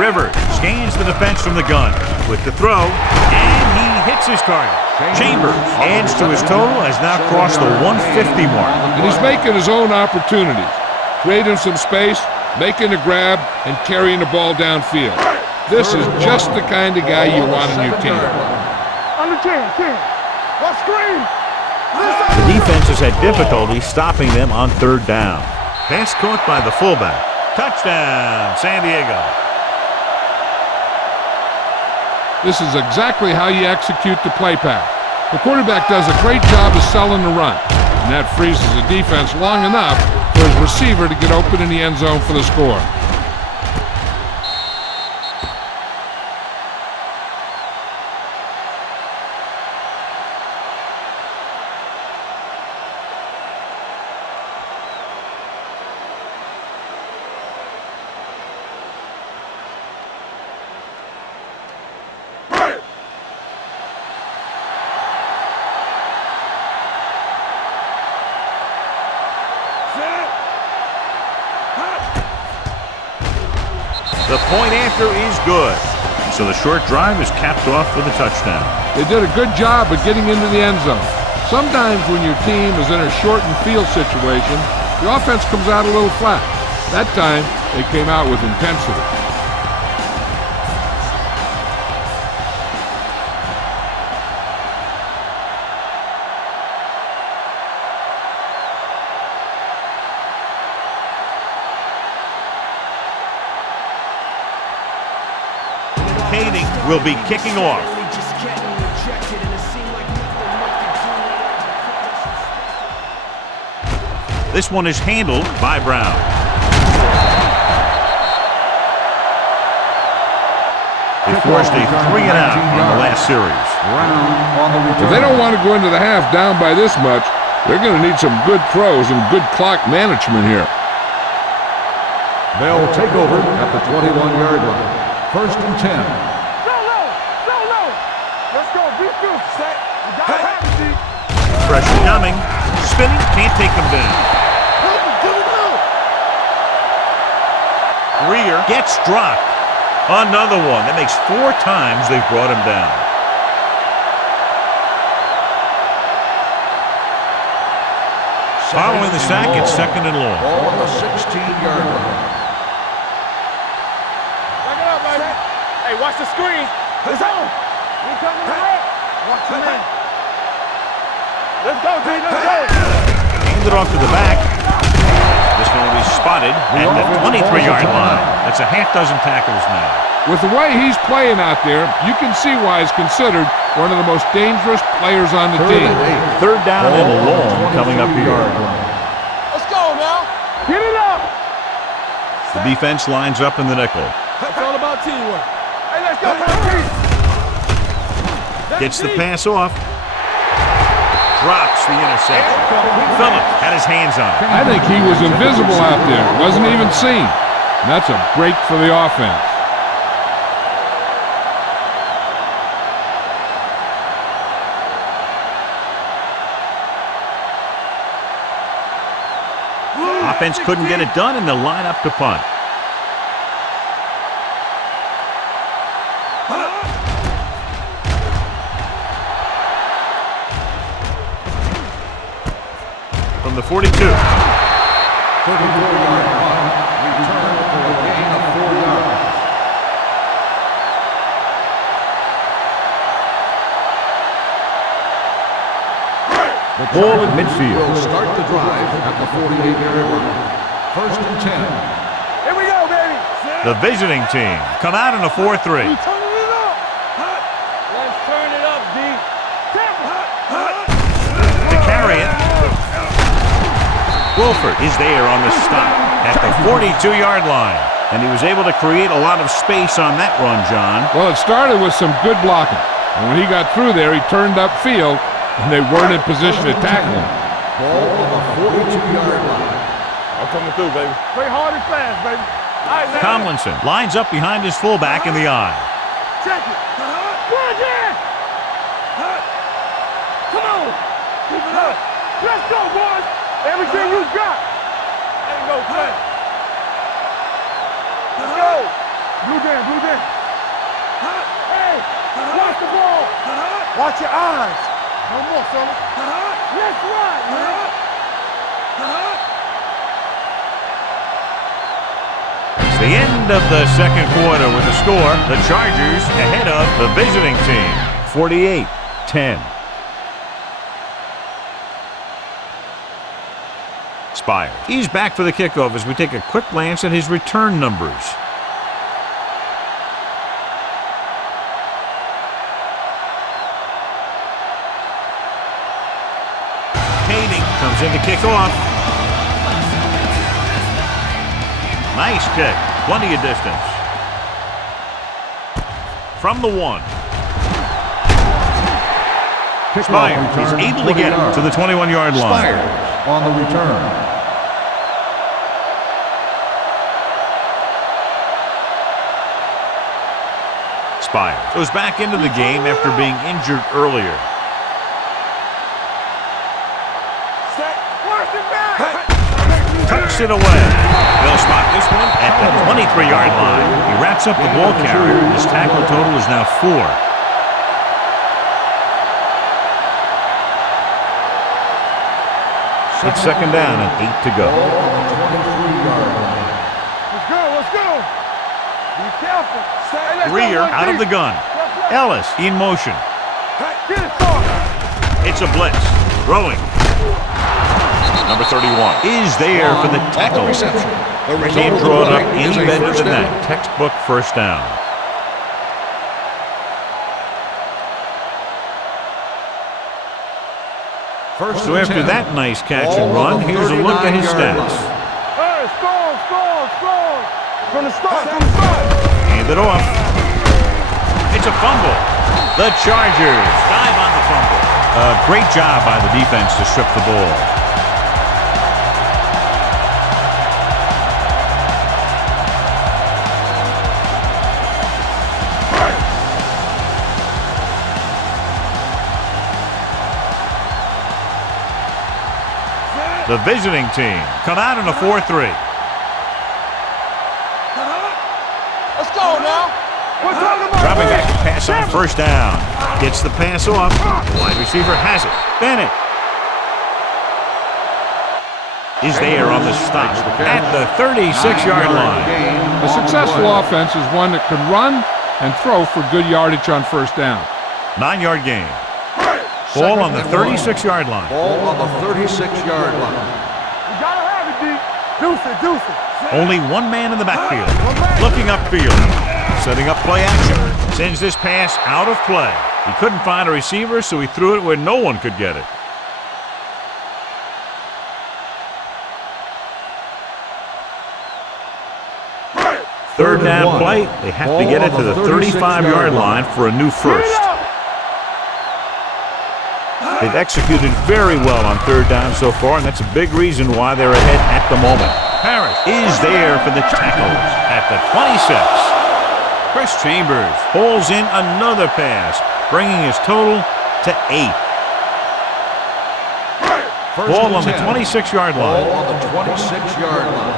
Rivers scans the defense from the gun with the throw, and he hits his target. Chambers adds to his total, has now crossed the 150 mark. And he's making his own opportunities, creating some space, making a grab, and carrying the ball downfield. This is just the kind of guy you want on your team. Under 10. What screen? The defense has had difficulty stopping them on third down. Pass caught by the fullback. Touchdown, San Diego. This is exactly how you execute the play pass. The quarterback does a great job of selling the run, and that freezes the defense long enough for his receiver to get open in the end zone for the score. The point after is good. So the short drive is capped off with a touchdown. They did a good job of getting into the end zone. Sometimes when your team is in a shortened field situation, the offense comes out a little flat. That time, they came out with intensity. Will be kicking off. This one is handled by Brown. They forced a 3-and-out on the last series. If they don't want to go into the half down by this much, they're going to need some good throws and good clock management here. They'll take over at the 21-yard line. 1st and 10. Pressure coming. Spinning. Can't take them down. Greer gets dropped. Another one. That makes 4 times they've brought him down. Following the sack, it's 2nd and long. Ball on the 16-yard line. Back it up, baby. Hey, watch the screen. It's on. We coming around. Watch the man. Let's go, G. Let's go. Handed off to the back. This one will be spotted at the 23-yard line. That's a half dozen tackles now. With the way he's playing out there, you can see why he's considered one of the most dangerous players on the team. 3rd down and long coming up here. Let's go now. Get it up. The defense lines up in the nickel. It's all about teamwork. Hey, let's go, Gets the pass off. Drops the interception. Phillips had his hands on it. I think he was invisible out there. Wasn't even seen. And that's a break for the offense. Offense couldn't get it done, and they'll line up to punt. From the 42. 34-yard punt. Return for a gain of 4 yards. The Ball at midfield. Will start the drive at the 48-yard line. 1st and 10. Here we go, baby. The visiting team come out in a 4-3. We turning it up. Let's turn it up, D. To carry it. Wolford is there on the stop at the 42-yard line. And he was able to create a lot of space on that run, John. Well, it started with some good blocking. And when he got through there, he turned upfield, and they weren't in position to tackle him. Ball on the 42-yard line. I'm coming through, baby. Play hard and fast, baby. All right, man. Tomlinson lines up behind his fullback in the eye. Check it. Good, yeah. Come on. Keep it up. Let's go, boys. Everything you got. There you go, Trey. Let's go. Blue down, blue down. Hey, watch the ball. Watch your eyes. No more, fellas. Let's ride, man. It's the end of the 2nd quarter with the score. The Chargers ahead of the visiting team. 48-10. Spires. He's back for the kickoff as we take a quick glance at his return numbers. Comes in to kick off. Nice kick. Plenty of distance. From the 1. Spires. He's able to get to the 21-yard line. Spires on the return. Spires goes back into the game after being injured earlier. Tucks it away. They'll spot this one at the 23-yard line. He wraps up the ball carrier. His tackle total is now 4. It's second down and 8 to go. Let's go, let's go. Be careful. Greer out of the gun. Ellis in motion. Get it, Sark. It's a blitz. Throwing. Number 31 is there for the tackle. Can't draw it up any better than that. Textbook first down. So after that nice catch and run, here's a look at his stats. Hey, score. From the start. Hand it off. It's a fumble. The Chargers dive on the fumble. Great job by the defense to strip the ball. The visiting team come out in a 4-3. Let's go now. We're talking about Dropping back to pass on first down. Gets the pass off. Wide receiver has it. Bennett is there on the stop at the 36-yard line. A successful offense is one that can run and throw for good yardage on first down. 9-yard gain. Ball on the 36-yard line. Ball on the 36-yard line. You gotta have it, D. Deuce it. Only one man in the backfield. Looking upfield. Setting up play action. Sends this pass out of play. He couldn't find a receiver, so he threw it where no one could get it. Third down play. They have to get it to the 35-yard line for a new first. They've executed very well on third down so far, and that's a big reason why they're ahead at the moment. Harris is there for the tackles at the 26. Chris Chambers pulls in another pass, bringing his total to 8. Ball on the 26-yard line. Ball on the 26-yard line.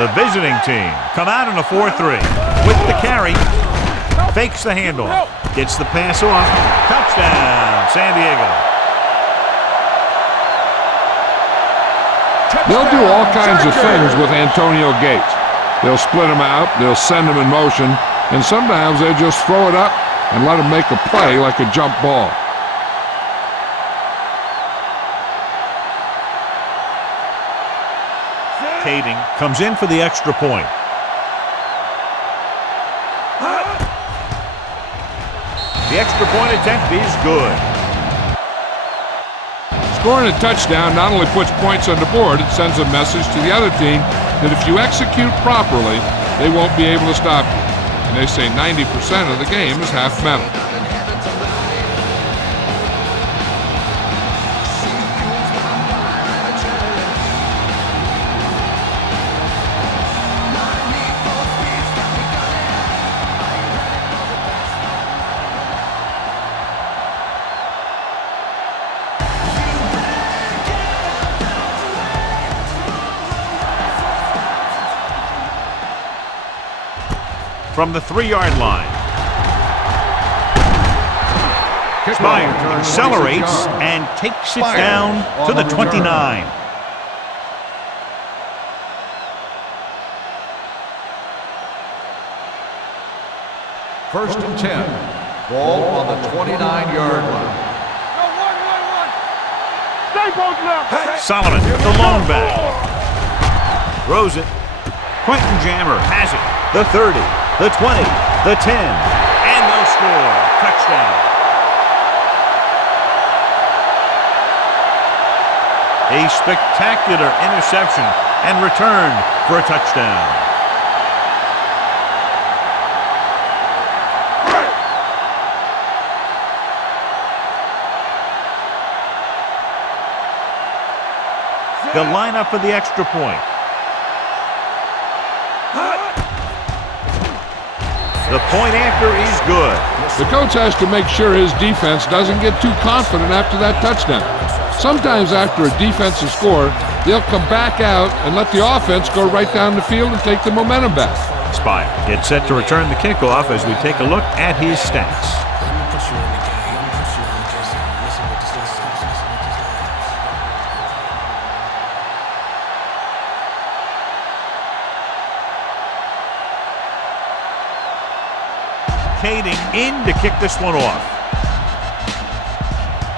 The visiting team come out in a 4-3 with the carry. Fakes the handoff. Gets the pass off. Touchdown, San Diego. They'll do all kinds of things with Antonio Gates. They'll split him out, they'll send him in motion, and sometimes they just throw it up and let him make a play like a jump ball. Kading comes in for the extra point. The extra point attempt is good. Scoring a touchdown not only puts points on the board, it sends a message to the other team that if you execute properly, they won't be able to stop you. And they say 90% of the game is half mental. From the 3-yard line. Meyer accelerates and takes it down to the 29. First and 10. Ball on the 29-yard line. Stay both now. Solomon, the lone back. Throws it. Quentin Jammer has it. The 30, the 20, the 10, and they'll score. Touchdown. A spectacular interception and return for a touchdown. They'll line up for the extra point. The point after is good. The coach has to make sure his defense doesn't get too confident after that touchdown. Sometimes after a defensive score, they'll come back out and let the offense go right down the field and take the momentum back. Spire gets set to return the kickoff as we take a look at his stats. Kading in to kick this one off.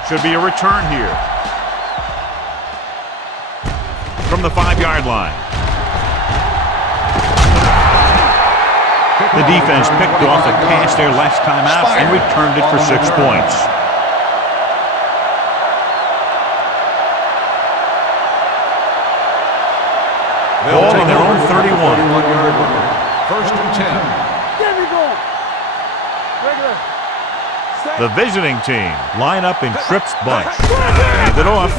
Should be a return here. From the 5-yard line. The defense picked off a pass their last time out and returned it for 6 points. Ball on their own 31. First and 10. The visiting team line up in trips bunch. Hand it off.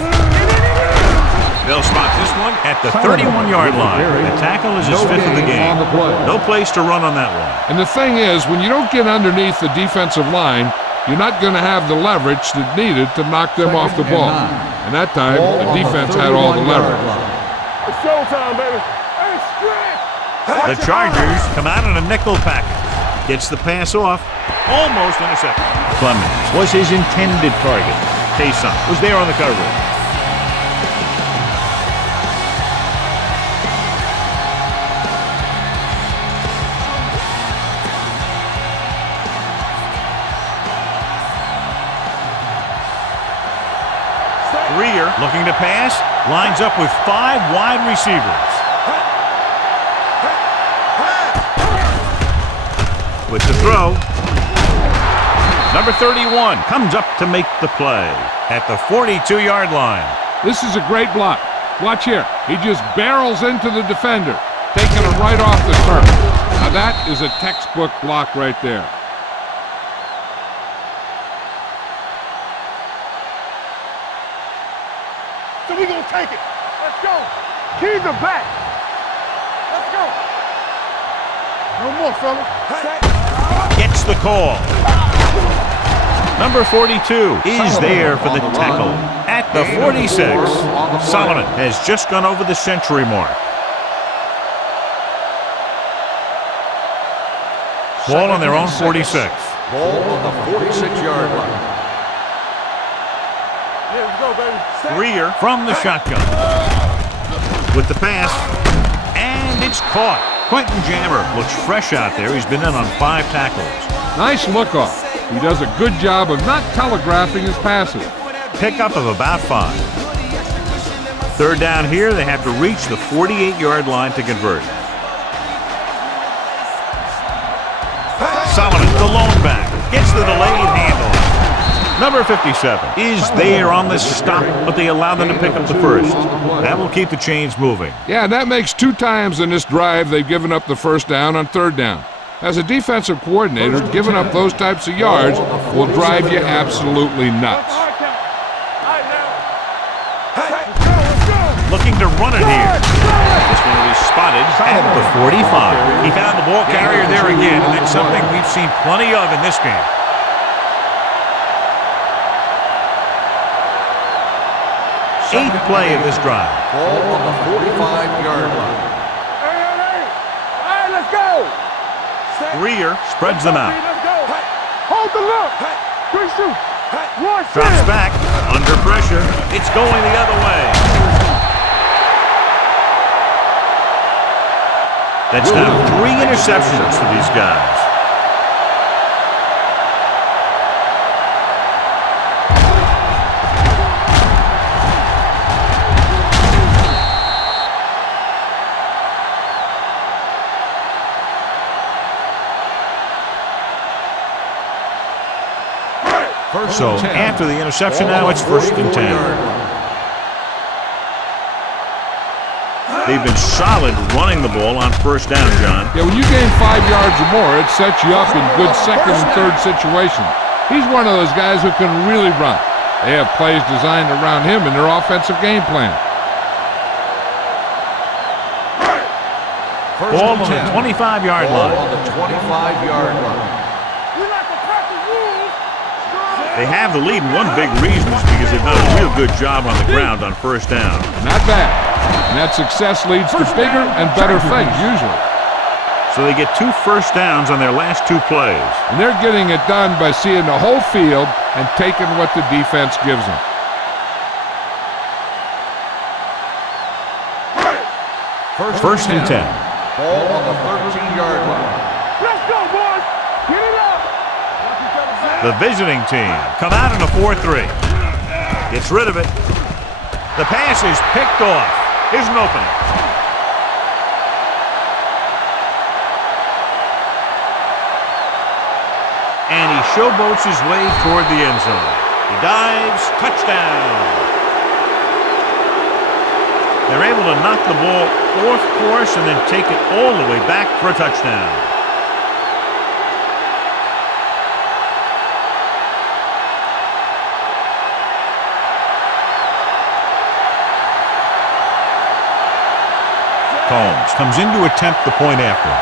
They'll spot this one at the 31-yard line. The tackle is his 5th of the game. No place to run on that one. And the thing is, when you don't get underneath the defensive line, you're not going to have the leverage that's needed to knock them off the ball. And that time, the defense had all the leverage. It's showtime, baby. Hey, stretch! The Chargers come out in a nickel package. Gets the pass off. Almost intercepted. Clemens was his intended target. Taysom was there on the coverage. Greer looking to pass. Lines up with 5 wide receivers. With the throw. Number 31 comes up to make the play at the 42-yard line. This is a great block. Watch here. He just barrels into the defender, taking it right off the turf. Now that is a textbook block right there. So we're going to take it. Let's go. Keys are back. Let's go. No more, fellas. Gets the call. Number 42 is there for the tackle at the 46. Solomon has just gone over the century mark. Ball on their own 46. Ball on the 46-yard line. Yeah, let's go, baby. Greer from the shotgun. With the pass. And it's caught. Quentin Jammer looks fresh out there. He's been in on 5 tackles. Nice look-off. He does a good job of not telegraphing his passes. Pickup of about 5. Third down here, they have to reach the 48-yard line to convert. Solomon, the lone back, gets the delayed handoff. Number 57 is there on the stop, but they allow them to pick up the first. That will keep the chains moving. Yeah, and that makes 2 times in this drive they've given up the first down on 3rd down. As a defensive coordinator, giving up those types of yards will drive you absolutely nuts. Looking to run it here. This one is spotted at the 45. He found the ball carrier there again, and that's something we've seen plenty of in this game. Eighth play of this drive. Ball on the 45-yard line. Hey, let's go. Greer spreads them out. Hold the look. Good shoot. Drops back. Under pressure. It's going the other way. That's now 3 interceptions for these guys. So after the interception, now it's 1st and 10. They've been solid running the ball on 1st down, John. Yeah, when you gain 5 yards or more, it sets you up in good 2nd and 3rd situations. He's one of those guys who can really run. They have plays designed around him in their offensive game plan. Ball on the 25-yard Ball line. on the 25-yard line. They have the lead, and one big reason is because they've done a real good job on the ground on first down. Not bad. And that success leads to bigger and better things, usually. So they get 2 first downs on their last 2 plays. And they're getting it done by seeing the whole field and taking what the defense gives them. First and 10. Ball on the 13-yard line. Let's go, boys. Get it up. The visiting team come out in a 4-3. Gets rid of it. The pass is picked off. Here's an opening. And he showboats his way toward the end zone. He dives, touchdown. They're able to knock the ball off course and then take it all the way back for a touchdown. Combs comes in to attempt the point after.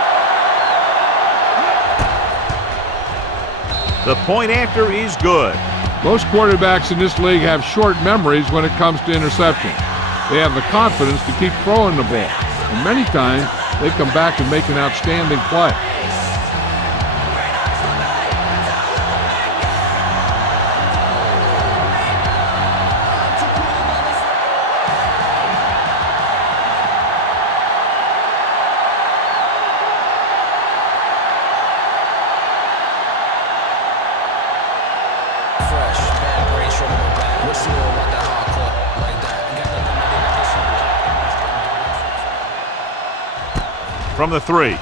The point after is good. Most quarterbacks in this league have short memories when it comes to interceptions. They have the confidence to keep throwing the ball. And many times, they come back and make an outstanding play. From the 3. The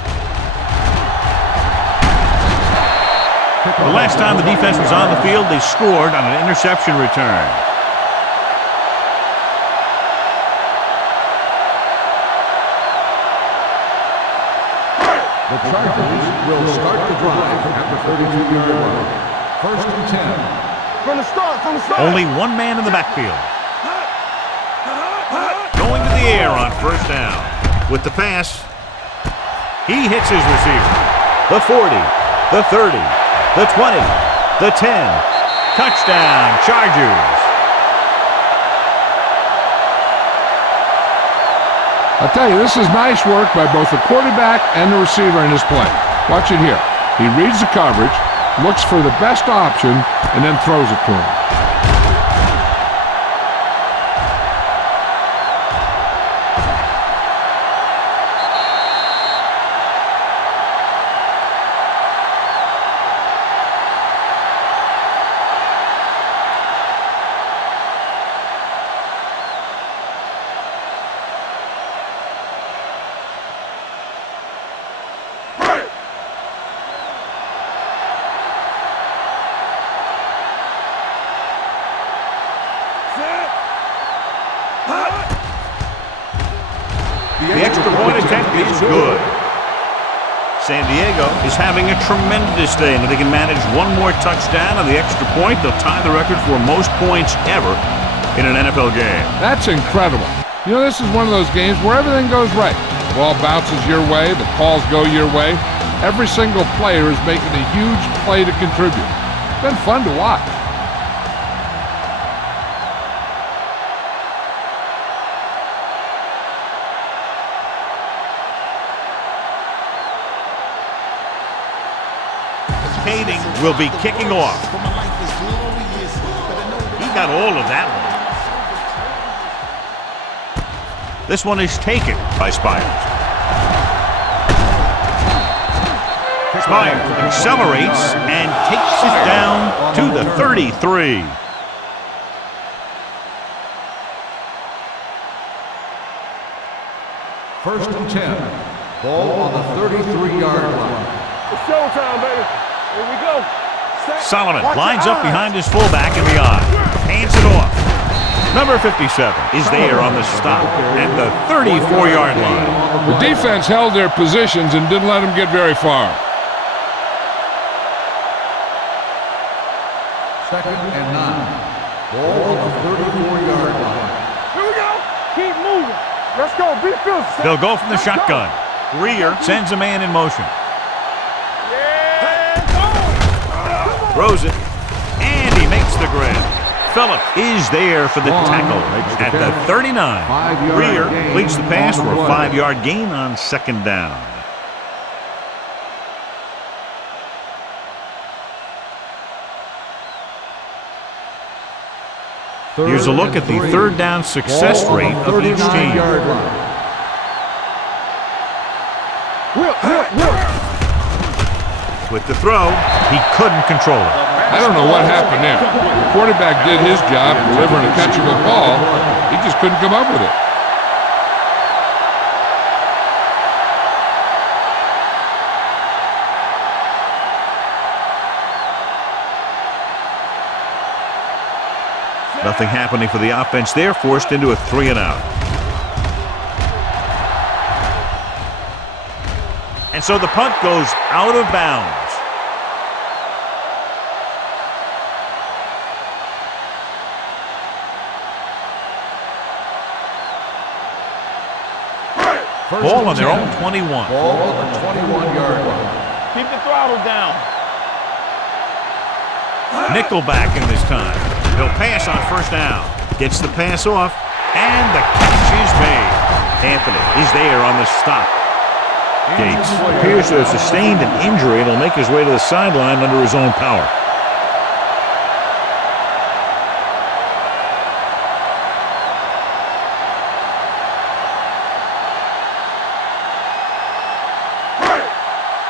last time the defense was on the field, they scored on an interception return. The Chargers will start the drive at the 32-yard line. First and 10. From the start. Only one man in the backfield. Going to the air on first down. With the pass, he hits his receiver. The 40, the 30, the 20, the 10. Touchdown, Chargers. I'll tell you, this is nice work by both the quarterback and the receiver in this play. Watch it here. He reads the coverage, looks for the best option, and then throws it to him. The extra point attempt is good. San Diego is having a tremendous day, and if they can manage one more touchdown on the extra point, they'll tie the record for most points ever in an NFL game. That's incredible. You know, this is one of those games where everything goes right. The ball bounces your way, the calls go your way. Every single player is making a huge play to contribute. It's been fun to watch. Kading will be kicking off. He got all of that one. This one is taken by Spires. Spires accelerates and takes it down to the 33. First and 10. Ball on the 33-yard line. It's showtime, baby. Here we go. Solomon lines up behind his fullback and beyond. Hands it off. Number 57 is there on the stop at the 34-yard line. The defense held their positions and didn't let them get very far. Second and 9. Ball on the 34-yard line. Here we go. Keep moving. Let's go. Be fierce. They'll go from the shotgun. Greer sends a man in motion. Throws it, and he makes the grab. Phillips is there for the tackle at the 39. Greer completes the pass for a 5-yard gain on second down. Here's a look at the third down success rate of each team. With the throw, he couldn't control it. I don't know what happened there. The quarterback did his job delivering a catchable ball. He just couldn't come up with it. Nothing happening for the offense there, forced into a 3-and-out. And so the punt goes out of bounds. Ball on their own 21. Ball on the 21-yard line. Keep the throttle down. Nickelback in this time. He'll pass on first down. Gets the pass off, and the catch is made. Anthony is there on the stop. Gates appears to have sustained an injury and will make his way to the sideline under his own power.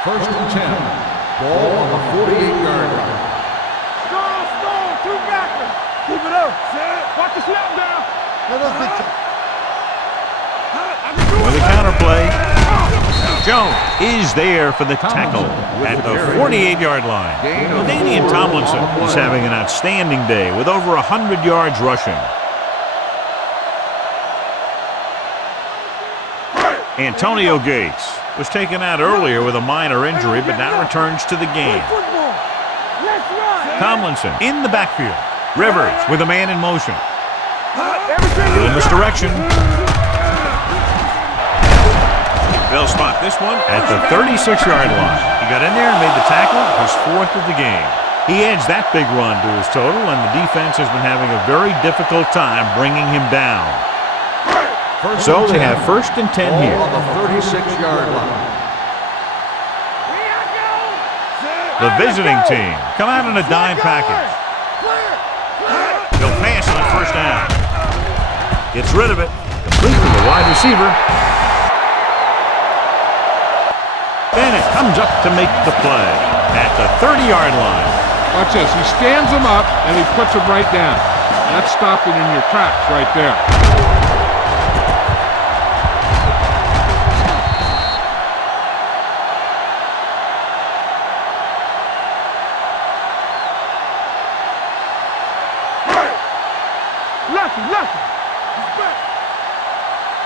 First and 10. Ball on the 48-yard line. Strong, two backers. Keep it up. Watch the snap down. Let us get you. With the counterplay, Jones is there for the tackle at the 48-yard line. LaDainian Tomlinson is having an outstanding day with over 100 yards rushing. Antonio Gates was taken out earlier with a minor injury, but now returns to the game. Tomlinson in the backfield. Rivers with a man in motion. In misdirection. They'll spot this one at the 36-yard line. He got in there and made the tackle, his 4th of the game. He adds that big run to his total, and the defense has been having a very difficult time bringing him down. So they have first and 10 here. On the 36-yard line. The visiting team come out in a dime package. He'll pass on first down. Gets rid of it. Complete to the wide receiver. Bennett comes up to make the play at the 30-yard line. Watch this. He stands him up, and he puts him right down. That's stopping in your tracks right there. Lucky.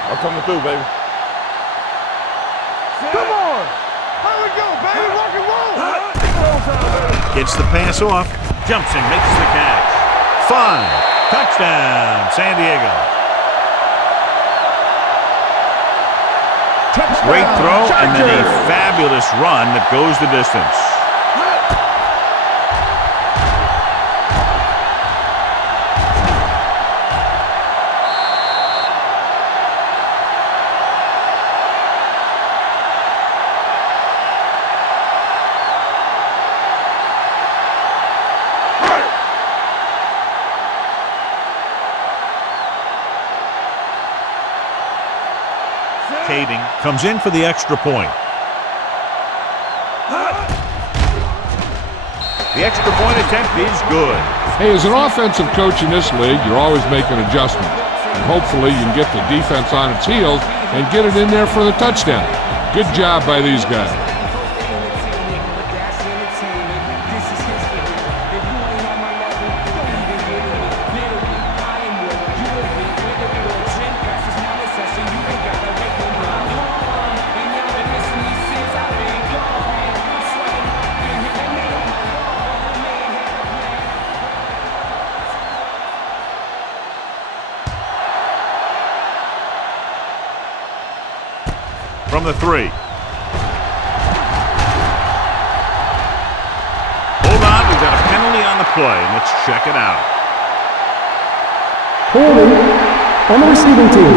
I'm coming through, baby. Come on. How we go, baby? Rock and roll. Gets the pass off. Jumps and makes the catch. 5. Touchdown, San Diego. Touchdown. Great throw and then a fabulous run that goes the distance. Kading comes in for the extra point. The extra point attempt is good. Hey, as an offensive coach in this league, you're always making adjustments. And hopefully you can get the defense on its heels and get it in there for the touchdown. Good job by these guys. From the 3. early on the play. Let's check it out. Holding on the receiving team.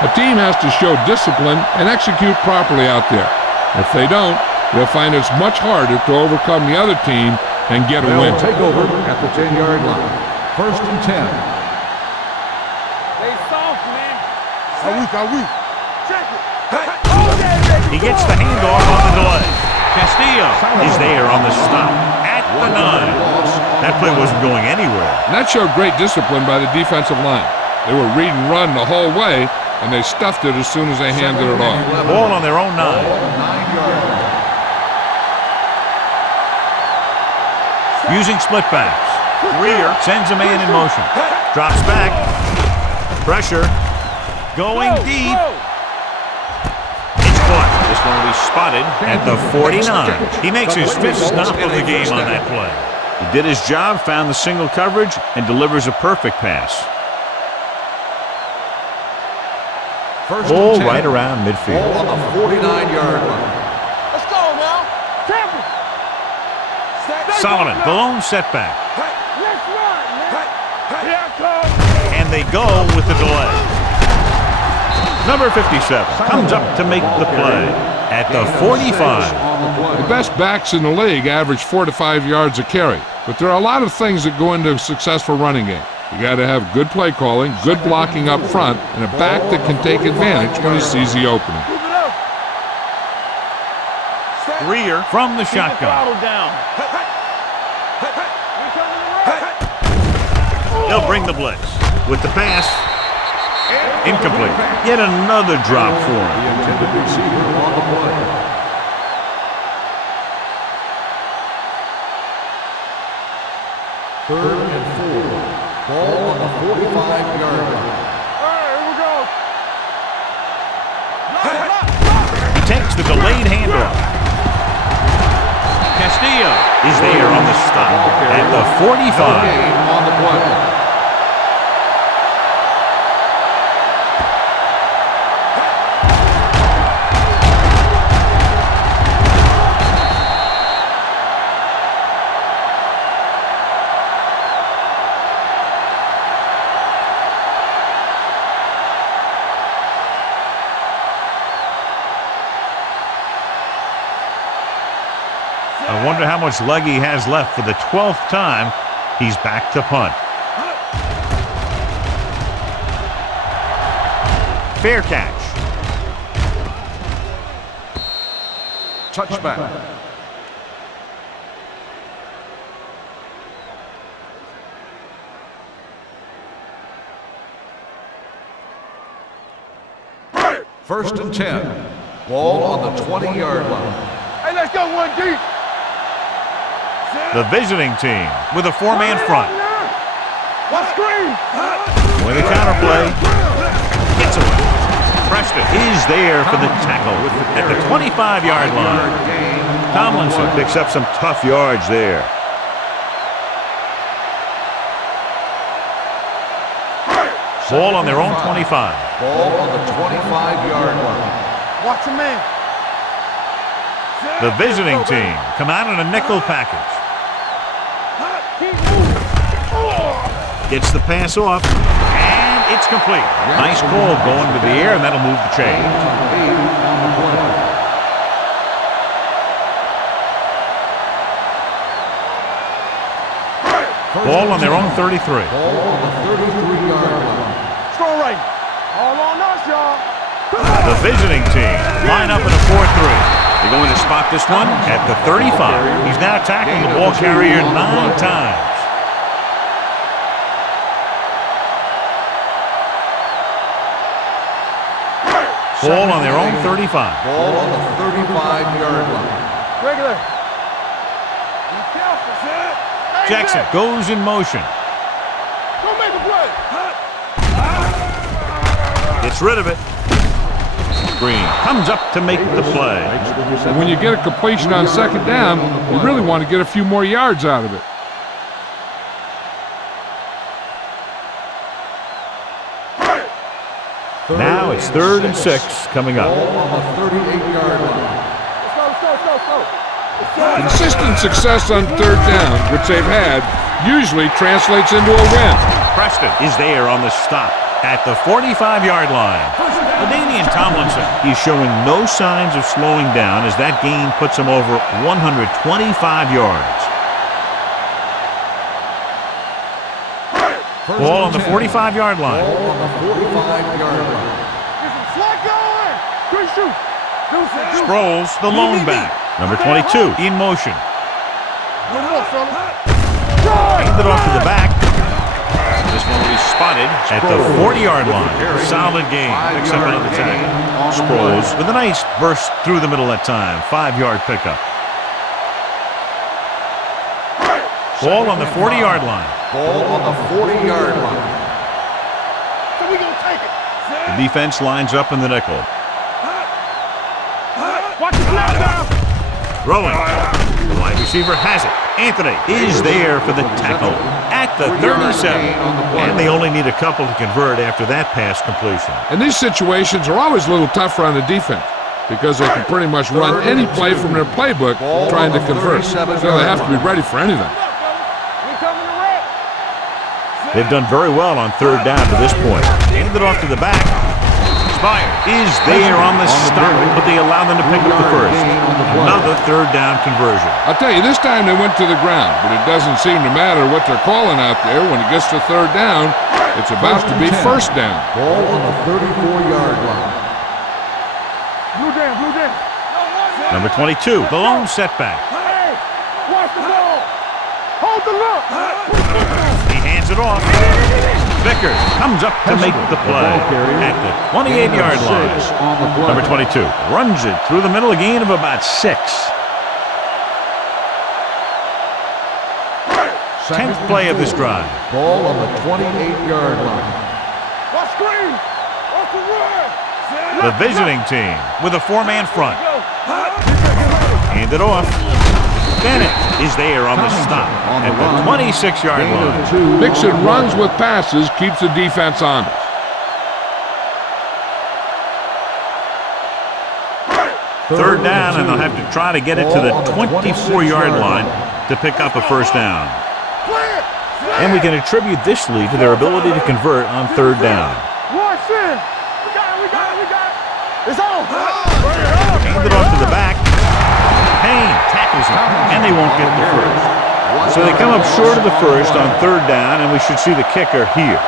A team has to show discipline and execute properly out there. If they don't, they'll find it's much harder to overcome the other team and get a win. They'll take over at the 10-yard line. 1st and 10. They soft, man. Are we? Check it. He gets the handoff on the delay. Castillo is there on the stop at the 9. That play wasn't going anywhere. And that showed great discipline by the defensive line. They were read and run the whole way, and they stuffed it as soon as they handed it off. Ball on their own 9. 9-yard line. Using split backs. Greer sends a man in motion. Drops back. Pressure. Going deep. It's caught. This one will be spotted at the 49. He makes his 5th stop of the game on that play. He did his job, found the single coverage, and delivers a perfect pass. Ball right around midfield. Ball on the 49-yard line. Let's go now. Campbell. Solomon, the lone setback. Let's run, man. Here I come. And they go with the delay. Number 57 comes up to make the play at the 45. The best backs in the league average 4 to 5 yards a carry, but there are a lot of things that go into a successful running game. You got to have good play calling, good blocking up front, and a back that can take advantage when he sees the opening. Greer from the shotgun. They'll bring the blitz with the pass. Incomplete. Yet another drop for him. The intended receiver on the play. Third and 4. Ball on the 45-yard line. Here we go. He takes the delayed handoff. Castillo is there on the stop at the 45. Game on the play. I wonder how much leg he has left for the 12th time. He's back to punt. Fair catch. Touchback. First and 10. Ball on the 20-yard line. Hey, let's go one deep. The visiting team with a 4-man front. What screen? With a counterplay. Gets away. Preston is there for the tackle at the 25-yard line. Tomlinson picks up some tough yards there. Ball on their own 25. Ball on the 25-yard line. Watch a man. The visiting team come out in a nickel package. Gets the pass off, and it's complete. Nice call going to the air, and that'll move the chain. Ball on their own 33. Ball on the 33-yard line. Strong right. All on us, y'all. The visiting team line up in a 4-3. They're going to spot this one at the 35. He's now tackling the ball carrier 9 times. Ball on their own 35. Ball on the 35-yard line. Regular. Be careful, sir. Jackson goes in motion. Go make a play. Gets rid of it. Green comes up to make the play. And when you get a completion on second down, you really want to get a few more yards out of it. Now it's 3rd and 6 coming up. Ball on the 38-yard line. Let's go. Consistent success on third down, which they've had, usually translates into a win. Preston is there on the stop at the 45-yard line. LaDainian Tomlinson, he's showing no signs of slowing down as that gain puts him over 125 yards. Ball on the 45-yard line. Ball on the 45-yard line. Sproles, the lone back. Number 22 in motion. Hand it off to the back. This one will be spotted at the 40-yard line. Solid gain. Picks up another tackle. Sproles with a nice burst through the middle that time. 5-yard pickup. Ball on the 40-yard line. Ball on the 40-yard line. The defense lines up in the nickel. Throwing. The wide receiver has it. Anthony is there for the tackle at the 37. And they only need a couple to convert after that pass completion. And these situations are always a little tougher on the defense because they can pretty much run any play from their playbook trying to convert. So they have to be ready for anything. They've done very well on third down to this point. Handed it off to the back. Spire is there on the stop, but they allow them to pick up the first. Another third down conversion. I'll tell you, this time they went to the ground, but it doesn't seem to matter what they're calling out there. When it gets to third down, it's about to be first down. Ball on the 34-yard line. Number 22, the lone setback. Hey, watch the ball. Hold the look. He hands it off. Vickers comes up to make the play at the 28-yard line. Number 22 runs it through the middle, a gain of about 6. 10th play of this drive. Ball on the 28-yard line. Watch screen. Watch the run. The visiting team with a 4-man front. Hand it off. Bennett is there on the stop at the 26-yard line. Mixing runs with passes keeps the defense honest. Third down, and they'll have to try to get it to the 24-yard line to pick up a first down. And we can attribute this lead to their ability to convert on third down. Watch this. We got it. It's on. Hand it off to the back. Payne tackles him, and they won't get the first. So they come up short of the first on third down, and we should see the kicker here.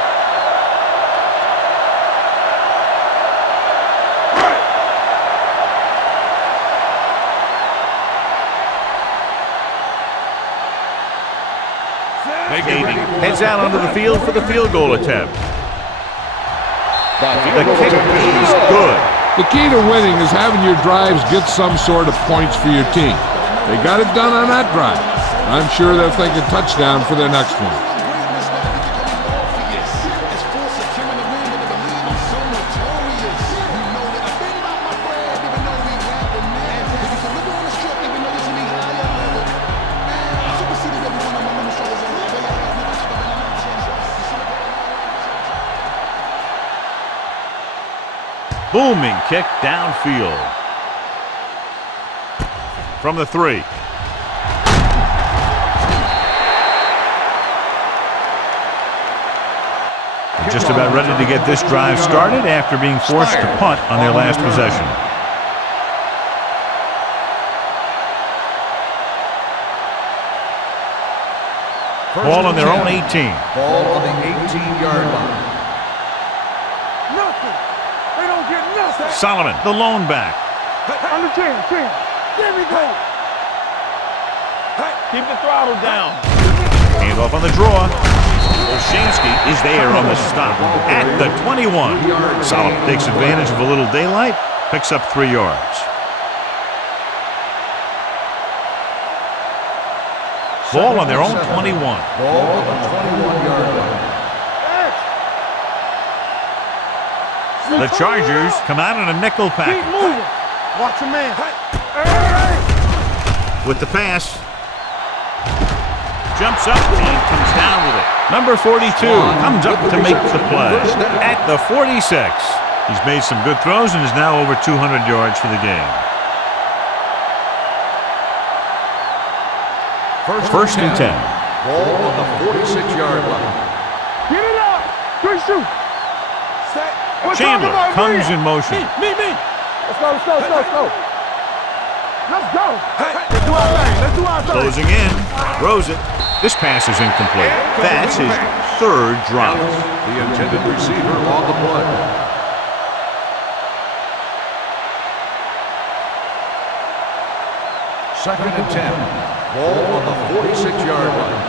Davey heads out onto the field for the field goal attempt. The kick is good. The key to winning is having your drives get some sort of points for your team. They got it done on that drive. I'm sure they're thinking touchdown for their next one. Booming kick downfield. From the 3. They're just about ready to get this drive started after being forced to punt on their last possession. Ball on their own 18. Ball on the 18-yard line. Nothing. They don't get nothing. Solomon, the lone back. On the 10. There we go. Keep the throttle down. Hand off on the draw. Olshansky is there on the stop at the 21. Solomon takes advantage of a little daylight, picks up 3 yards. Ball on their own 21. Ball on the 21-yard line. The Chargers come out in a nickel Keep package. moving. Watch your man. With the pass. Jumps up and comes down with it. Number 42 comes up to make the play at the 46. He's made some good throws and is now over 200 yards for the game. First and 10. Ball on the 46-yard line. Get it up. Good shoot. Chandler comes in motion. Me. Let's go. Let's go. Let's do our thing. Closing in. Throws it. This pass is incomplete. That's his third drop. The intended receiver on the play. Second and 10. Ball on the 46-yard line.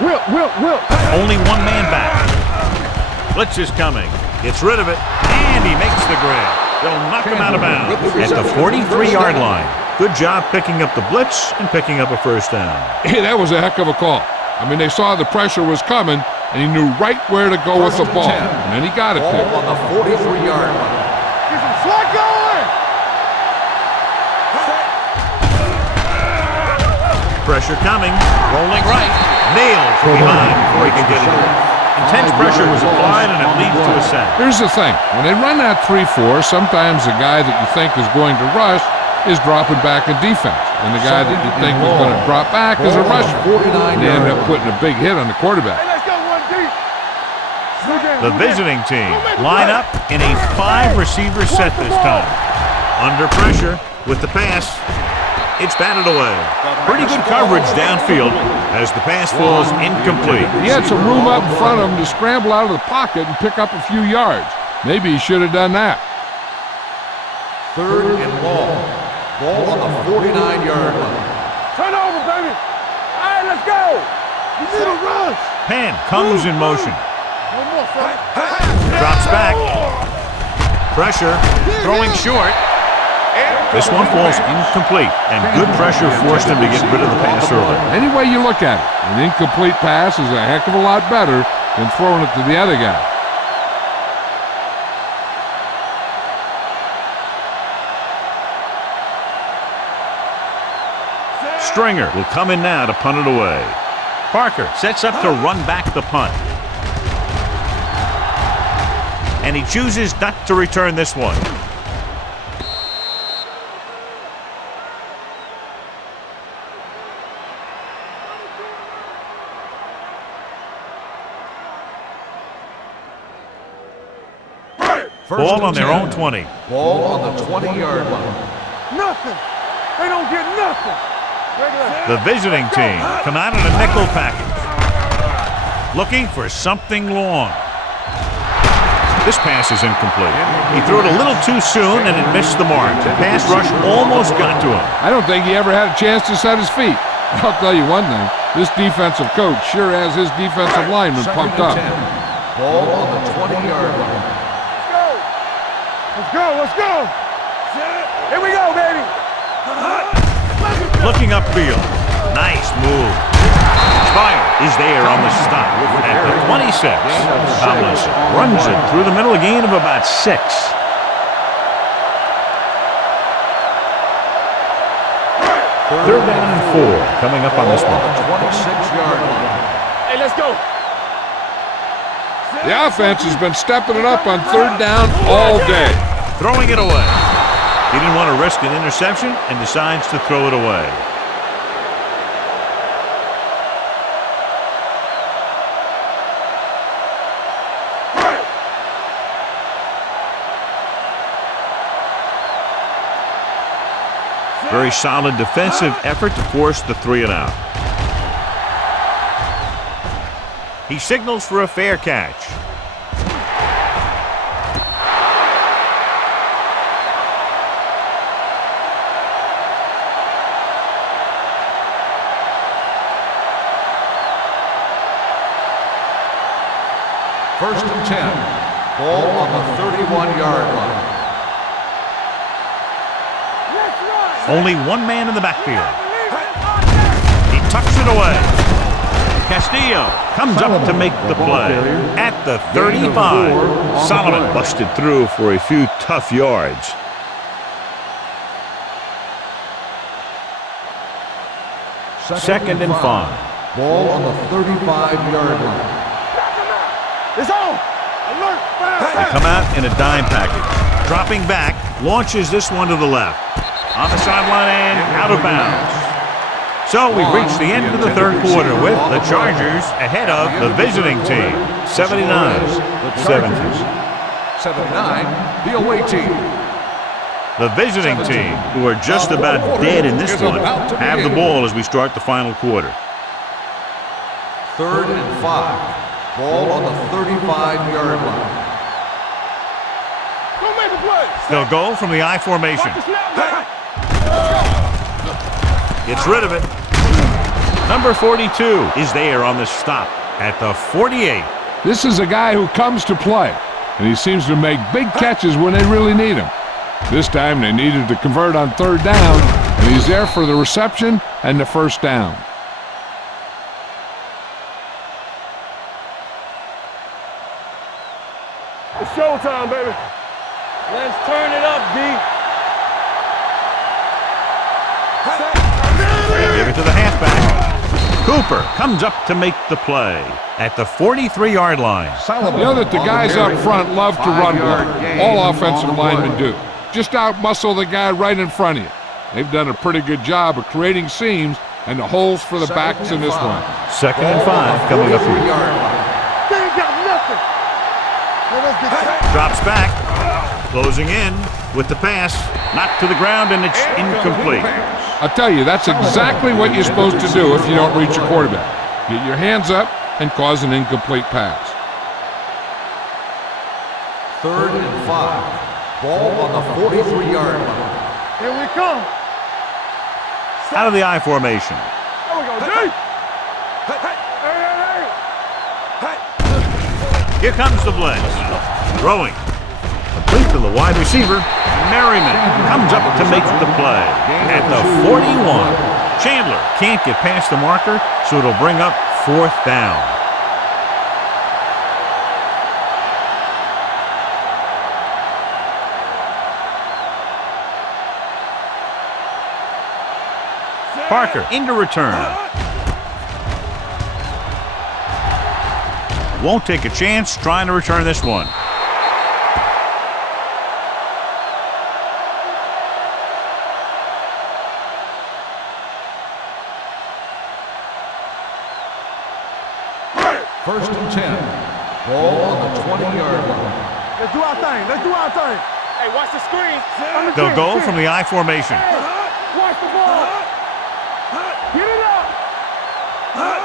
Will. Only one man back. Blitz is coming. Gets rid of it. And he makes the grab. They'll knock him out of bounds at the 43-yard line. Good job picking up the blitz and picking up a first down. Hey, that was a heck of a call. I mean, they saw the pressure was coming, and he knew right where to go with the ball. And then he got it there. Ball on the 43-yard line. Get some slack going. Pressure coming. Rolling right. Nailed from behind before he can get it. Intense pressure was applied, and it leads to a sack. Here's the thing. When they run that 3-4, sometimes the guy that you think is going to rush is dropping back in defense. And the guy that you think is going to drop back is a rusher. And they end up putting a big hit on the quarterback. Hey, let's go one deep. The visiting team line up in a 5-receiver set this time. Under pressure with the pass. It's batted away. Pretty good coverage downfield as the pass falls incomplete. He had some room up in front of him to scramble out of the pocket and pick up a few yards. Maybe he should have done that. Third and long. Ball on the 49-yard line. Turn over, baby. All right, let's go. You need a rush. Pan comes in motion. One more, son. Drops back. Pressure. Throwing short. This one falls incomplete, and good pressure forced him to get rid of the pass early. Any way you look at it, an incomplete pass is a heck of a lot better than throwing it to the other guy. Stringer will come in now to punt it away. Parker sets up to run back the punt. And he chooses not to return this one. Ball on their own 20. Ball on the 20-yard line. Nothing. They don't get nothing. The visiting team come out in a nickel package. Looking for something long. This pass is incomplete. He threw it a little too soon and it missed the mark. The pass rush almost got to him. I don't think he ever had a chance to set his feet. I'll tell you one thing. This defensive coach sure has his defensive lineman pumped up. Ball on the 20-yard line. Let's go. Here we go, baby. Looking upfield. Nice move. Spire is there on the stop at the 26. Tomlinson runs it through the middle, a gain of about 6. Third down and 4 coming up on this one. 26-yard line. Hey, let's go. The offense has been stepping it up on third down all day. Throwing it away. He didn't want to risk an interception and decides to throw it away. Very solid defensive effort to force the 3 and out. He signals for a fair catch. First and 10. Ball on the 31-yard line. Only one man in the backfield. He tucks it away. Castillo comes up to make the play at the 35. Solomon busted through for a few tough yards. Second and 5. Ball on the 35-yard line. It's on. Alert. They come out in a dime package. Dropping back, launches this one to the left. On the sideline and out of bounds. So we've reached the end of the third quarter with the Chargers ahead of the visiting team, 79-70. 79, the away team. The visiting team, who are just about dead in this one, have the ball as we start the final quarter. 3rd and 5. Ball on the 35-yard line. Go make a play. They'll go from the I formation. Watch the snap back. Gets rid of it. Number 42 is there on the stop at the 48. This is a guy who comes to play, and he seems to make big catches when they really need him. This time they needed to convert on 3rd down, and he's there for the reception and the first down. It's showtime, baby. Let's turn it up, D. Give it to the halfback. Cooper comes up to make the play at the 43-yard line. You know that the guys up front love to run block. All offensive linemen do. Just out-muscle the guy right in front of you. They've done a pretty good job of creating seams and the holes for the backs in this one. 2nd and 5 coming up here. They ain't got nothing. Drops back. Closing in with the pass. Knocked to the ground, and it's incomplete. I'll tell you, that's exactly what you're supposed to do if you don't reach your quarterback. Get your hands up and cause an incomplete pass. 3rd and 5. Ball on the 43-yard line. Here we come. Out of the I formation. There we go, D. Hey. Here comes the blitz. Throwing. Complete to the wide receiver. Merriman comes up to make the play at the 41. Chandler can't get past the marker, so it'll bring up 4th down. Parker into return. Won't take a chance trying to return this one. First and 10. Ball on the 20-yard line. Let's do our thing. Hey, watch the screen. They'll go from the I formation. Watch the ball. Get it up.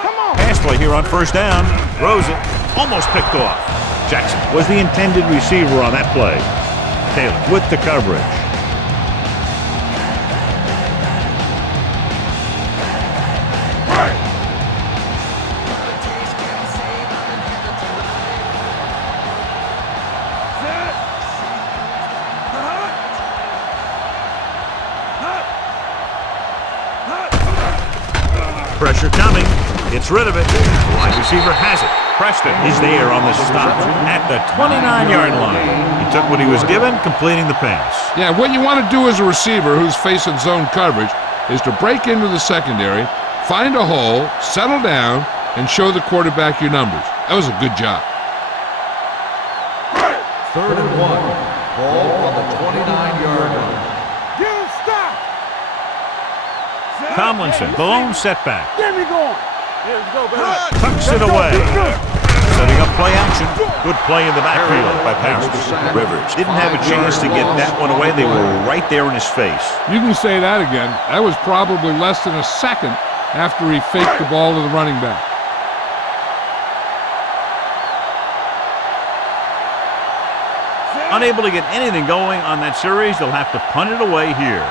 Come on. Pass play here on 1st down. Throws it. Almost picked off. Jackson was the intended receiver on that play. Taylor with the coverage. Pressure coming. Gets rid of it. The wide receiver has it. Preston is there on the stop at the 29-yard line. He took what he was given, completing the pass. Yeah, what you want to do as a receiver who's facing zone coverage is to break into the secondary, find a hole, settle down, and show the quarterback your numbers. That was a good job. 3rd and 1. Ball on the 29-yard line. Get him stopped. Tomlinson, the lone setback. Get me going. Here we go, baby. Tucks it away. Setting up play action. Good play in the backfield by Powers. Rivers didn't have a chance to get that one away. They were right there in his face. You can say that again. That was probably less than a second after he faked the ball to the running back. Unable to get anything going on that series, they'll have to punt it away here.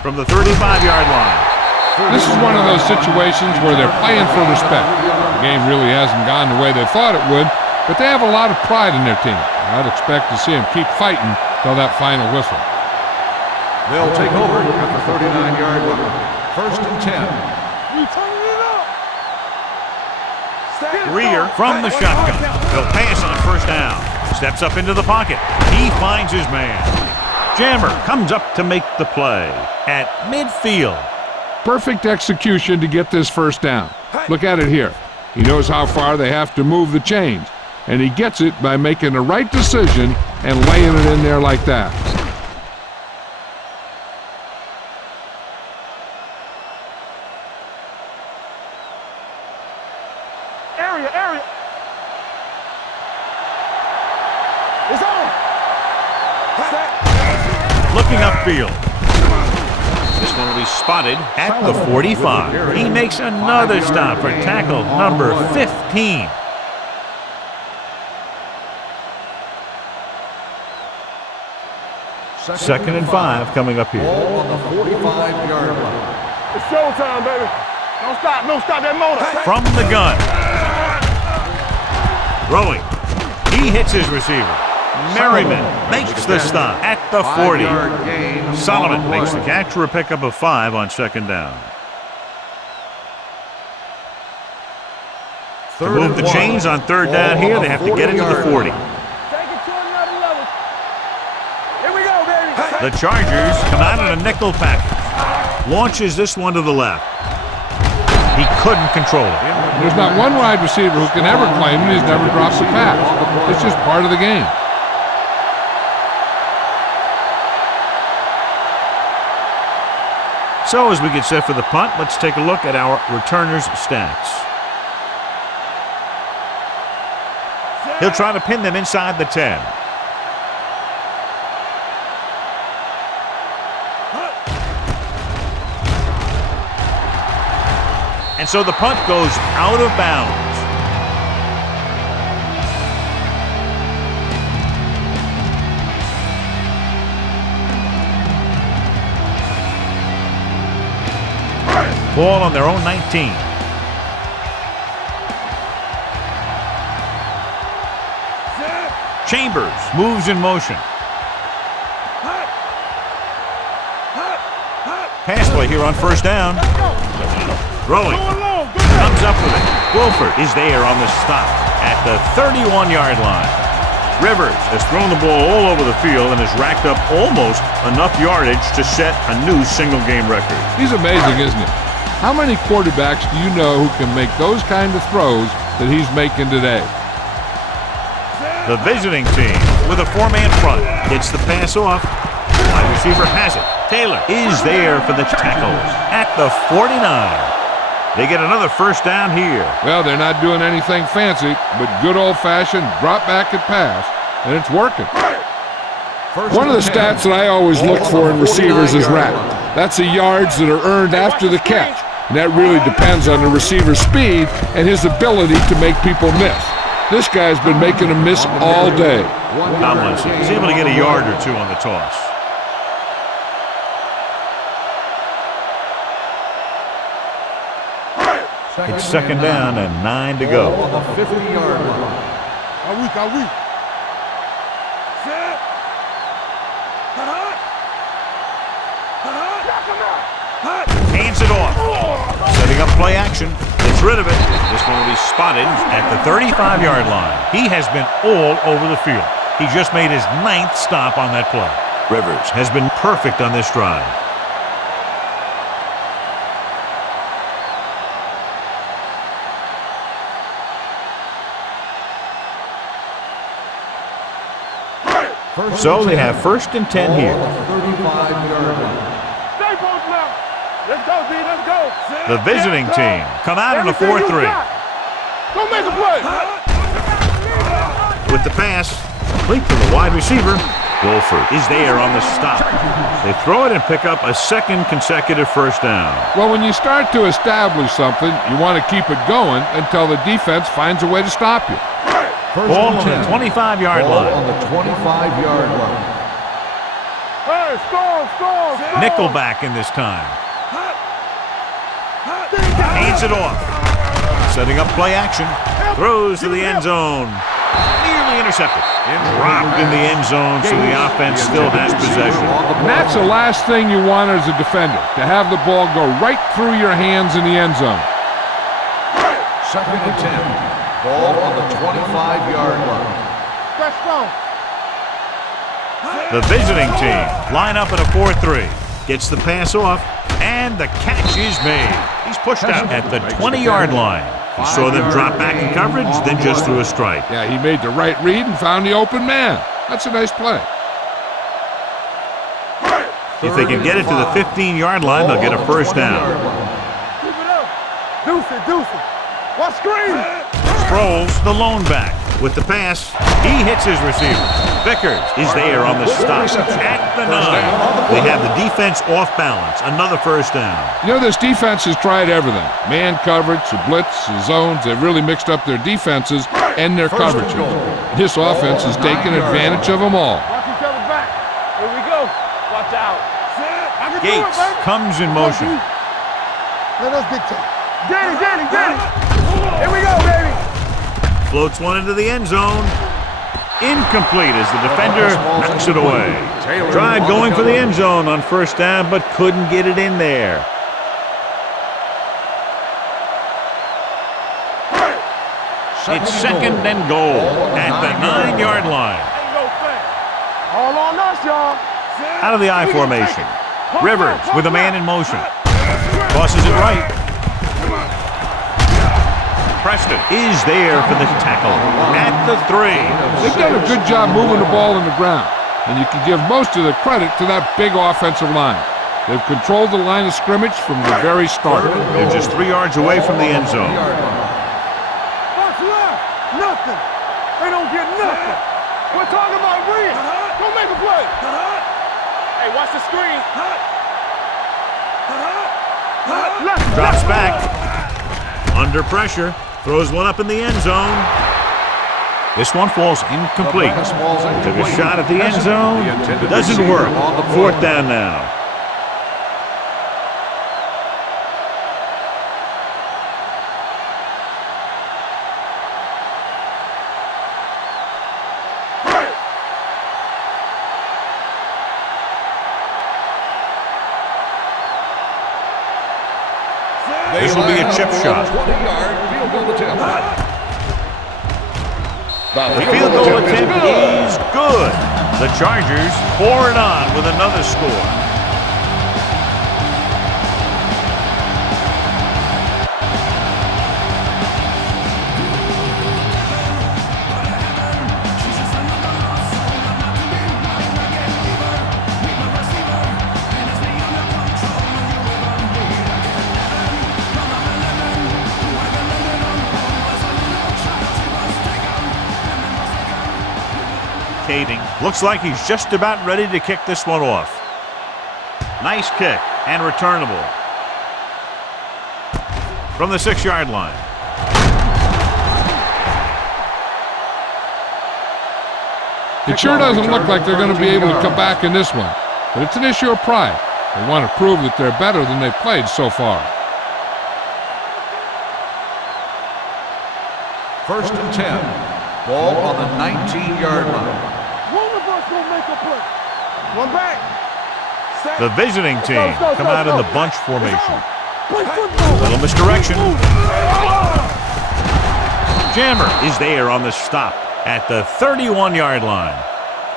From the 35-yard line. This is one of those situations where they're playing for respect. The game really hasn't gone the way they thought it would, but they have a lot of pride in their team. I'd expect to see them keep fighting till that final whistle. They'll take over at the 39-yard line. 1st and 10. You turning it up. Greer from the shotgun. They'll pass on 1st down. Steps up into the pocket. He finds his man. Jammer comes up to make the play at midfield. Perfect execution to get this 1st down. Look at it here. He knows how far they have to move the chains. and he gets it by making the right decision and laying it in there like that. Area. It's on. Looking upfield. This one will be spotted at the 45. He makes another stop for tackle number 15. Second and 5 coming up here. Ball on the 45-yard line. It's showtime, baby. Don't stop that motor. From the gun. Throwing. He hits his receiver. Merriman makes the stop at the 40. 5-yard gain. Solomon makes the catch for a pickup of 5 on second down. To move the chains on third down here, they have to get it to the 40. Take it to another level. Here we go, baby. The Chargers come out in a nickel package. Launches this one to the left. He couldn't control it. There's not one wide receiver who can ever claim that he's never dropped a pass. It's just part of the game. So as we get set for the punt, let's take a look at our returners' stats. He'll try to pin them inside the 10. And so the punt goes out of bounds. Ball on their own 19. Chambers moves in motion. Pass play here on first down. Throwing. Comes up with it. Wolford is there on the stop at the 31-yard line. Rivers has thrown the ball all over the field and has racked up almost enough yardage to set a new single-game record. He's amazing, isn't he? How many quarterbacks do you know who can make those kind of throws that he's making today? The visiting team with a 4-man front gets the pass off. Wide receiver has it. Taylor is there for the tackle at the 49. They get another first down here. Well, they're not doing anything fancy, but good old-fashioned drop back and pass, and it's working. One of the stats that I always look for in receivers is RAP. That's the yards that are earned after the catch, and that really depends on the receiver's speed and his ability to make people miss. This guy's been making them miss all day. Tomlinson is able to get a yard or two on the toss. It's second down and 9 to go. On the 50-yard line. Are we? Hands it off. Setting up play action. Gets rid of it. This one will be spotted at the 35-yard line. He has been all over the field. He just made his 9th stop on that play. Rivers has been perfect on this drive. So they have first and 10 here. 35-yard line. Stay both now. Let's go, D. Let's go. The visiting team come out in a 4-3. Go make a play. With the pass, complete to the wide receiver. Wolford is there on the stop. They throw it and pick up a second consecutive first down. Well, when you start to establish something, you want to keep it going until the defense finds a way to stop you. Ball on the 25-yard line. On the 25-yard line. Hey, score. Nickelback in this time. Hands it off. Setting up play action. Throws to the end zone. Nearly intercepted. Dropped in the end zone, so the offense still has possession. And that's the last thing you want as a defender, to have the ball go right through your hands in the end zone. Second and 10. Ball on the 25-yard line. Let's go. The visiting team line up in a 4-3. Gets the pass off, and the catch is made. He's pushed out at the 20-yard line. He saw them drop back in coverage, then just threw a strike. Yeah, he made the right read and found the open man. That's a nice play. If they can get it to the 15-yard line, they'll get a first down. Keep it up. Deuce it. What screen? Sproles, the lone back. With the pass, he hits his receiver. Vickers is there on the stop at the 9. They have the defense off balance. Another first down. You know, this defense has tried everything. Man coverage, the blitz, the zones. They've really mixed up their defenses and their coverages. This offense has taken advantage of them all. Watch each other back. Here we go. Watch out. Gates comes in motion. Let us dictate. Danny. Here we go, baby. Floats one into the end zone. Incomplete as the defender knocks it away. Tried going for the end zone on first down, but couldn't get it in there. It's second and goal at the 9-yard line. All on us, y'all. Out of the I formation. Rivers with a man in motion. Tosses it right. Preston is there for the tackle at the 3. They've done a good job moving the ball in the ground, and you can give most of the credit to that big offensive line. They've controlled the line of scrimmage from the very start. They're just 3 yards away from the end zone. What's left? Nothing. They don't get nothing. We're talking about Reed. Don't make a play. Hey, watch the screen. Drops back. Under pressure. Throws one up in the end zone. This one falls incomplete. Took a shot at the end zone. Doesn't work. Fourth down now. This will be a chip shot. The field goal attempt is good. The Chargers pour it on with another score. Looks like he's just about ready to kick this one off. Nice kick and returnable. From the 6-yard line. It sure doesn't look like they're going to be able to come back in this one, but it's an issue of pride. They want to prove that they're better than they've played so far. First and 10. Ball on the 19-yard line. One of us will make a play. One back. The visiting team come out in the bunch formation. Play football. Little misdirection. Jammer is there on the stop at the 31-yard line.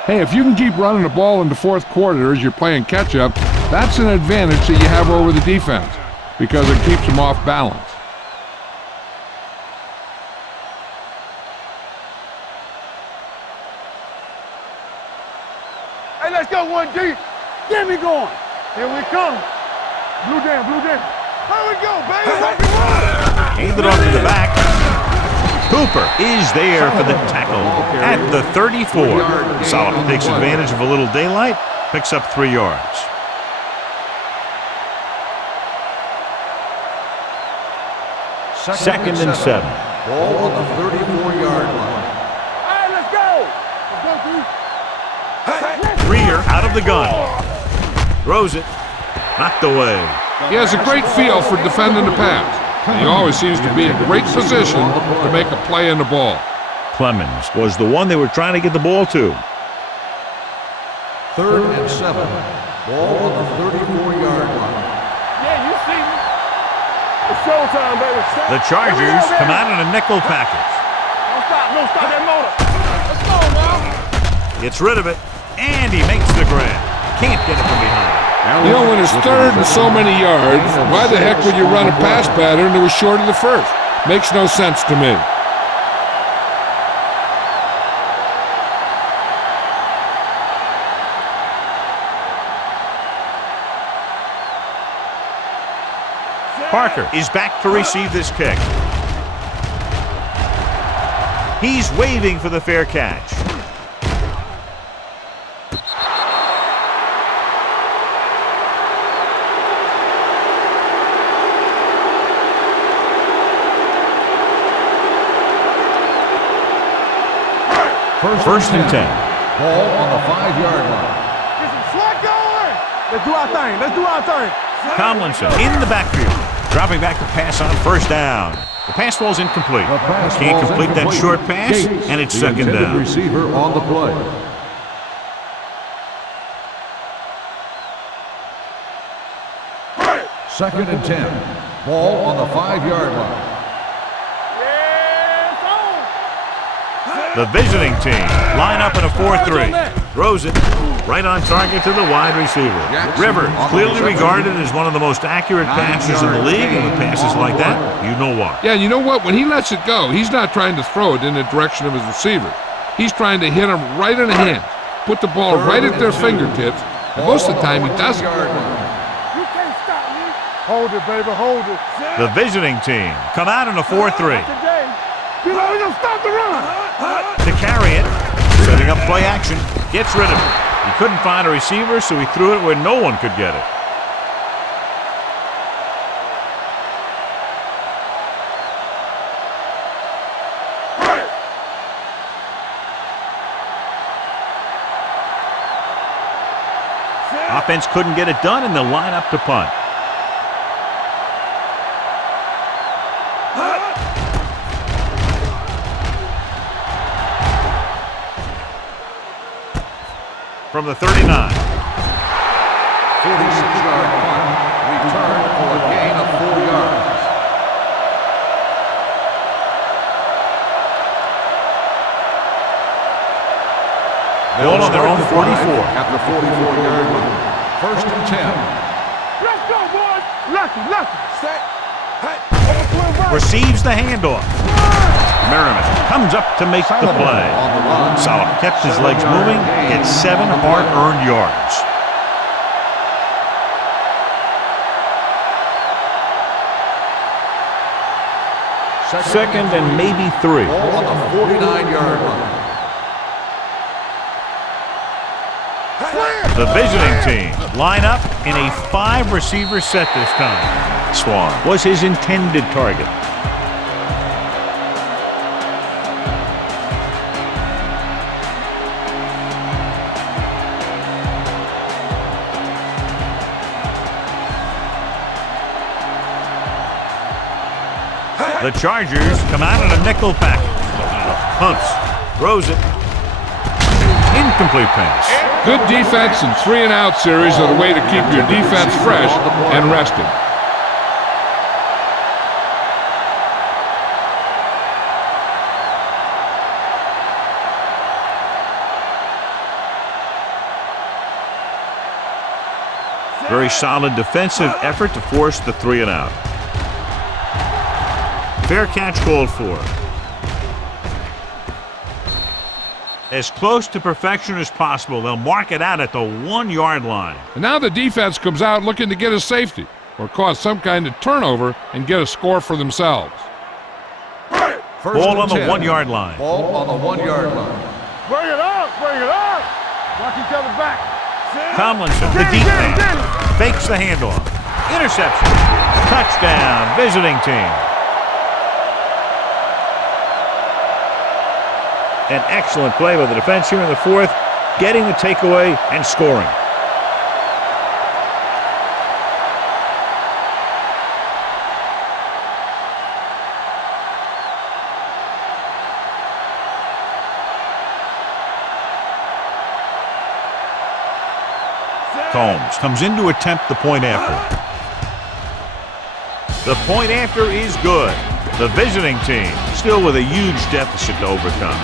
Hey, if you can keep running the ball in the fourth quarter as you're playing catch-up, that's an advantage that you have over the defense because it keeps them off balance. Hey, let's go, 1D. Get me going. Here we come. Blue jam. Here we go, baby. Hand it off to the back. Cooper is there for the tackle at the 34. Solomon takes advantage of a little daylight, picks up 3 yards. Second and 7. Ball on the 34-yard line. Hey, let's go. Rear out of the gun. Throws it. Knocked away. He has a great feel for defending the pass. He always seems to be in great position to make a play in the ball. Clemens was the one they were trying to get the ball to. Third and 7. Ball on the 34-yard line. Yeah, you see me. It's showtime, baby. The Chargers come out in a nickel package. Don't stop that motor. Let's go, now. Gets rid of it, and he makes the grab. Can't get it from behind. You know, when it's third and so many yards, why the heck would you run a pass pattern that was short of the first? Makes no sense to me. Parker is back to receive this kick. He's waving for the fair catch. First and 10. Ball on the 5-yard line. Get some slack going. Let's do our thing. Let's do our thing. Tomlinson in the backfield. Dropping back to pass on first down. The pass ball's incomplete. Can't complete that short pass, and it's second down. Receiver on the play. Second and 10. Ball on the 5-yard line. The visiting team line up in a 4-3. Throws it right on target to the wide receiver. Rivers, clearly regarded as one of the most accurate passers in the league, and with passes like that, you know why. Yeah, you know what? When he lets it go, he's not trying to throw it in the direction of his receiver. He's trying to hit them right in the hands, put the ball right at their fingertips, and most of the time he doesn't. You can't stop me. Hold it, baby, hold it. The visiting team come out in a 4-3. Today, you know, we're gonna stop the run. To carry it, setting up play action, gets rid of it. He couldn't find a receiver, so he threw it where no one could get it. Offense couldn't get it done, and they'll line up to punt. From the 39. 46-yard punt. Return for a gain of 4 yards. Ball on their own 44. At the 44-yard line. First and 10. Let's go, boys. Lucky. Set. Hey. Receives the handoff. Merriman comes up to make the play. Solomon kept his legs moving, gets 7 hard-earned yards. Second and maybe 3. Ball on the 49-yard line. The visiting team line up in a 5-receiver set this time. Swan was his intended target. The Chargers come out in a nickel package. Hunts, throws it. Incomplete pass. Good defense and 3-and-out series are the way to keep your defense fresh and rested. Very solid defensive effort to force the 3-and-out. Fair catch called for. As close to perfection as possible, they'll mark it out at the 1-yard line. And now the defense comes out looking to get a safety or cause some kind of turnover and get a score for themselves. Ball on the 1-yard line. Ball on the 1-yard line. Bring it up. Watch each other back. Tomlinson, the deep man, fakes the handoff. Interception. Touchdown, visiting team. An excellent play by the defense here in the 4th, getting the takeaway and scoring. Combs comes in to attempt the point after. The point after is good. The visiting team still with a huge deficit to overcome.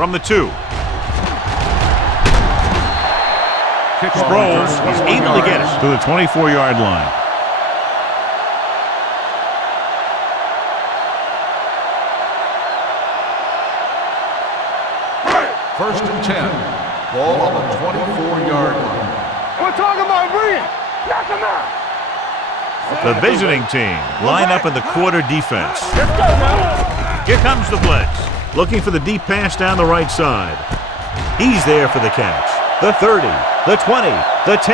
from the 2. Sproles is able to get it to the 24-yard line. First and 10. Ball on the 24-yard line. We're talking about Green. Knock him out. The visiting team line up in the quarter defense. Let's go now. Here comes the blitz, looking for the deep pass down the right side. He's there for the catch. The 30, the 20, the 10.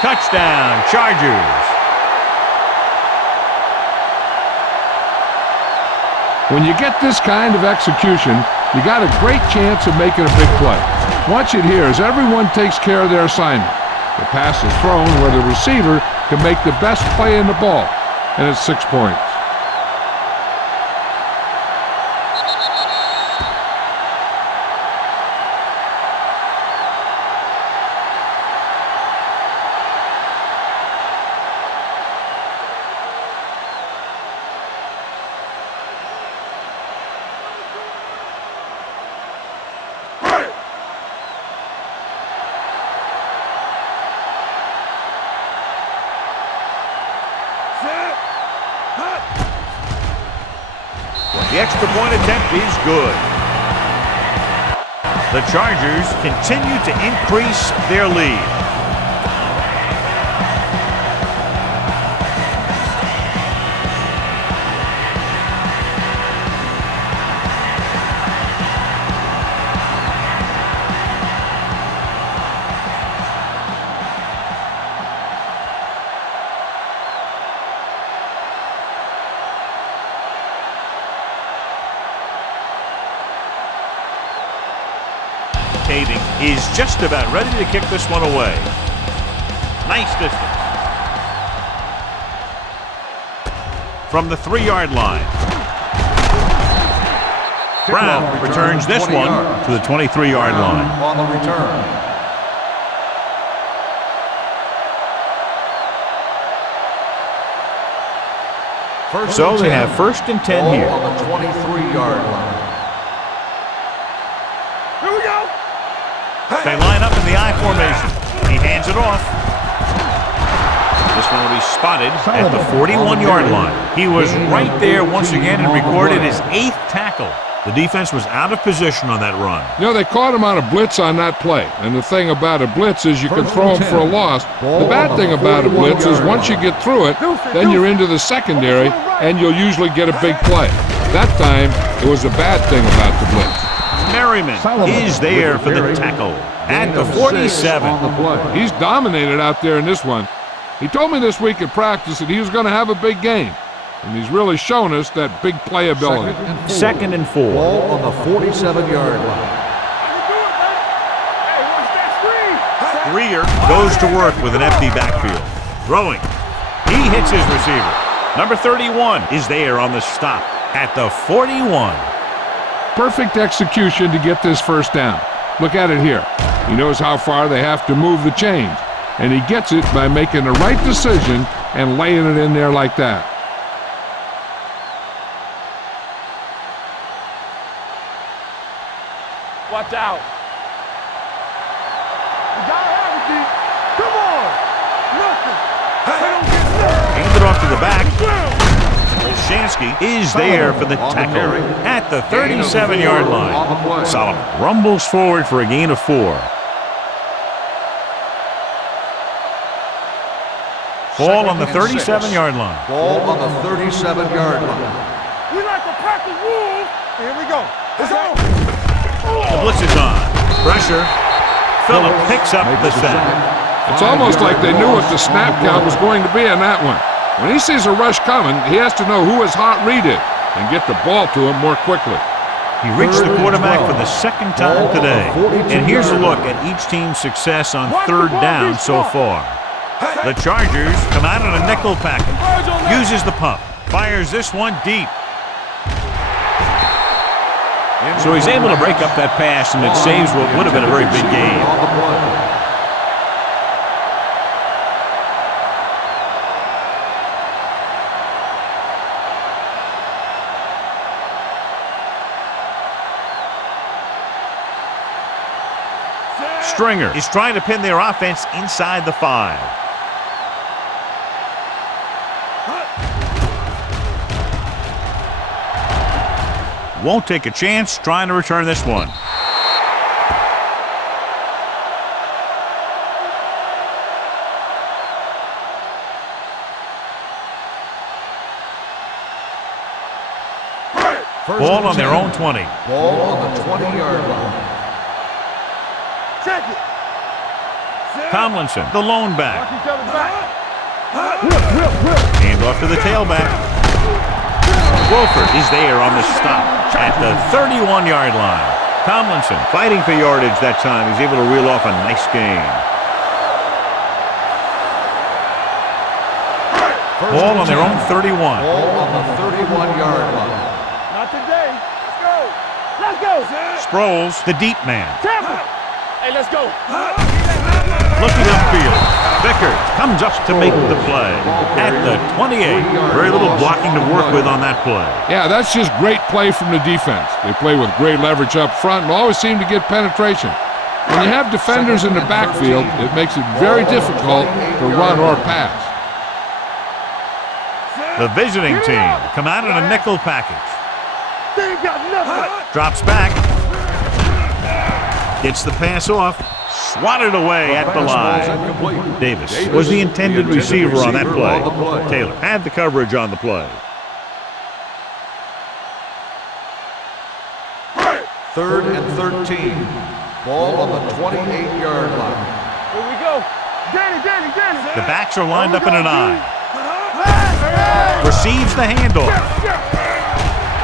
Touchdown, Chargers. When you get this kind of execution, you got a great chance of making a big play. Watch it here as everyone takes care of their assignment. The pass is thrown where the receiver can make the best play in the ball, and it's 6 points. The extra point attempt is good. The Chargers continue to increase their lead. Is just about ready to kick this one away. Nice distance. From the 3-yard line. Brown returns this one to the 23-yard line. On the return. So they have first and 10 here. On the 23-yard line. Here we go. They line up in the I formation. He hands it off. This one will be spotted at the 41-yard line. He was right there once again and recorded his 8th tackle. The defense was out of position on that run. You know, they caught him on a blitz on that play. And the thing about a blitz is you can throw him for a loss. The bad thing about a blitz is once you get through it, then you're into the secondary, and you'll usually get a big play. That time, it was a bad thing about the blitz. Merriman is there for the tackle at the 47. He's dominated out there in this one. He told me this week at practice that he was going to have a big game, and he's really shown us that big playability. Second and 4. Ball on the 47-yard line. Greer goes to work with an empty backfield. Throwing. He hits his receiver. Number 31 is there on the stop at the 41. Perfect execution to get this first down. Look at it here. He knows how far they have to move the chains, and he gets it by making the right decision and laying it in there like that. Watch out. You gotta have it, D. Come on. Nothing. They don't get nothing. Hand it off to the back. Olshansky is there for the tackle at the 37-yard line. Solomon rumbles forward for a gain of 4. Ball on the 37-yard line. Ball on the 37-yard line. We like to practice rules. Here we go. Let's go. The blitz is on. Pressure. Phillip picks up the sack. It's almost like they knew what the snap count was going to be on that one. When he sees a rush coming, he has to know who his hot read is and get the ball to him more quickly. He reached the quarterback for the second time today. And here's a look at each team's success on third down so far. The Chargers come out on a nickel package. Uses the pump. Fires this one deep. So he's able to break up that pass, and it saves what would have been a very big game. Stringer is trying to pin their offense inside the 5. Won't take a chance trying to return this one. Ball on their own 20. Ball on the 20-yard line. Check it. Tomlinson, the lone back. Watch each other's back. Hand off to the tailback. Wolford is there on the stop at the 31-yard line. Tomlinson fighting for yardage that time. He's able to reel off a nice gain. Ball on their own 31. Ball on the 31-yard line. Not today. Let's go. Let's go. Sproles, the deep man. Tampa. Hey, let's go. Looking upfield. Vickers comes up to make the play at the 28. Very little blocking to work with on that play. Yeah, that's just great play from the defense. They play with great leverage up front and always seem to get penetration. When you have defenders in the backfield, it makes it very difficult to run or pass. The visiting team come out in a nickel package. They ain't got nothing. Drops back. Gets the pass off. Swatted away at the line. Davis was the intended receiver on that play. Taylor had the coverage on the play. 3rd and 13. Ball on the 28-yard line. Here we go. Danny. The backs are lined up in an eye. Receives the handoff.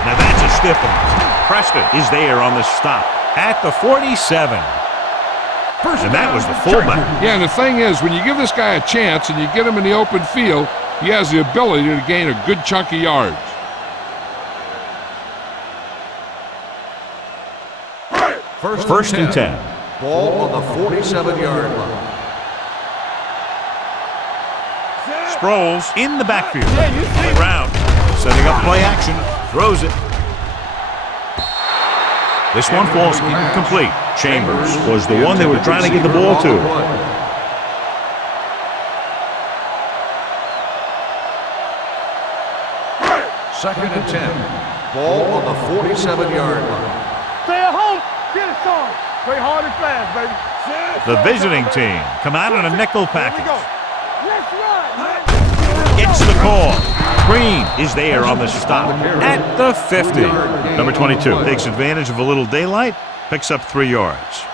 Now that's a stiff one. Preston is there on the stop at the 47. And that was the fullback. Yeah, and the thing is, when you give this guy a chance and you get him in the open field, he has the ability to gain a good chunk of yards. First and 10. Ball on the 47-yard line. Sproles in the backfield. Round. Setting up play action. Throws it. This one falls incomplete. Chambers was the one they were trying to get the ball to. 2nd and 10. Ball on the 47-yard line. Stay at home. Get it, son. Play hard and fast, baby. The visiting team come out in a nickel Here we package. go. Let's run, man. Gets the call. Green is there on the stop at the 50. Number 22 takes advantage of a little daylight, picks up 3 yards.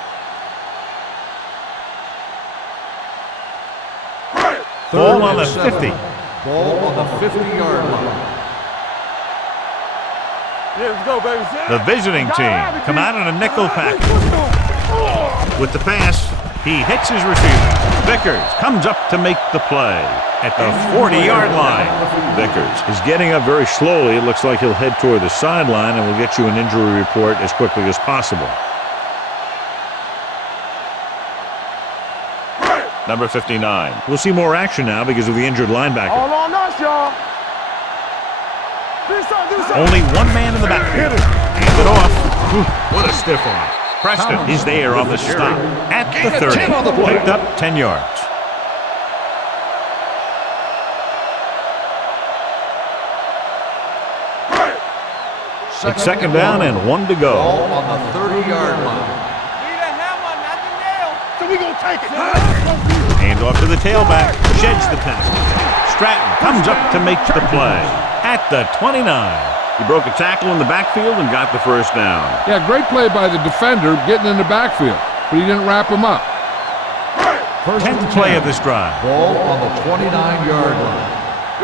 Ball on the 50. Ball on the 50-yard line. Yeah, let's go, baby. The visiting team come out in a nickel package. With the pass, he hits his receiver. Vickers comes up to make the play at the 40-yard line. Vickers is getting up very slowly. It looks like he'll head toward the sideline, and we'll get you an injury report as quickly as possible. Number 59. We'll see more action now because of the injured linebacker. All on us, y'all. Do something. Only one man in the backfield. Hands it off. What a stiff arm. Preston is there on the stop at the 30. Picked up 10 yards. It's 2nd down and 1 to go. Ball on the 30-yard line. Need a hammer, not the nail. So we gonna take it. Hand off to the tailback. Sheds the tackle. Stratton comes up to make the play at the 29. He broke a tackle in the backfield and got the first down. Yeah, great play by the defender getting in the backfield, but he didn't wrap him up. 10th play of this drive. Ball on the 29-yard line.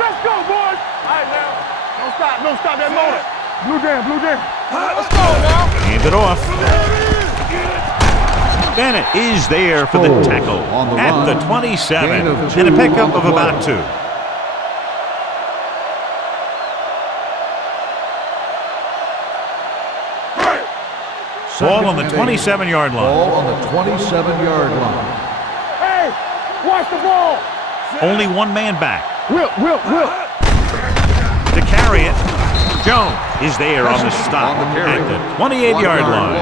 Let's go, boys. All right, now. Don't stop that motor. Blue jam. Let's go, now. Hand it off. Bennett is there for the tackle at the 27. And a pickup of about 2. Ball on the 27-yard line. Ball on the 27-yard line. Hey, watch the ball. Only one man back. Will. To carry it. Jones is there on the stop at the 28-yard line.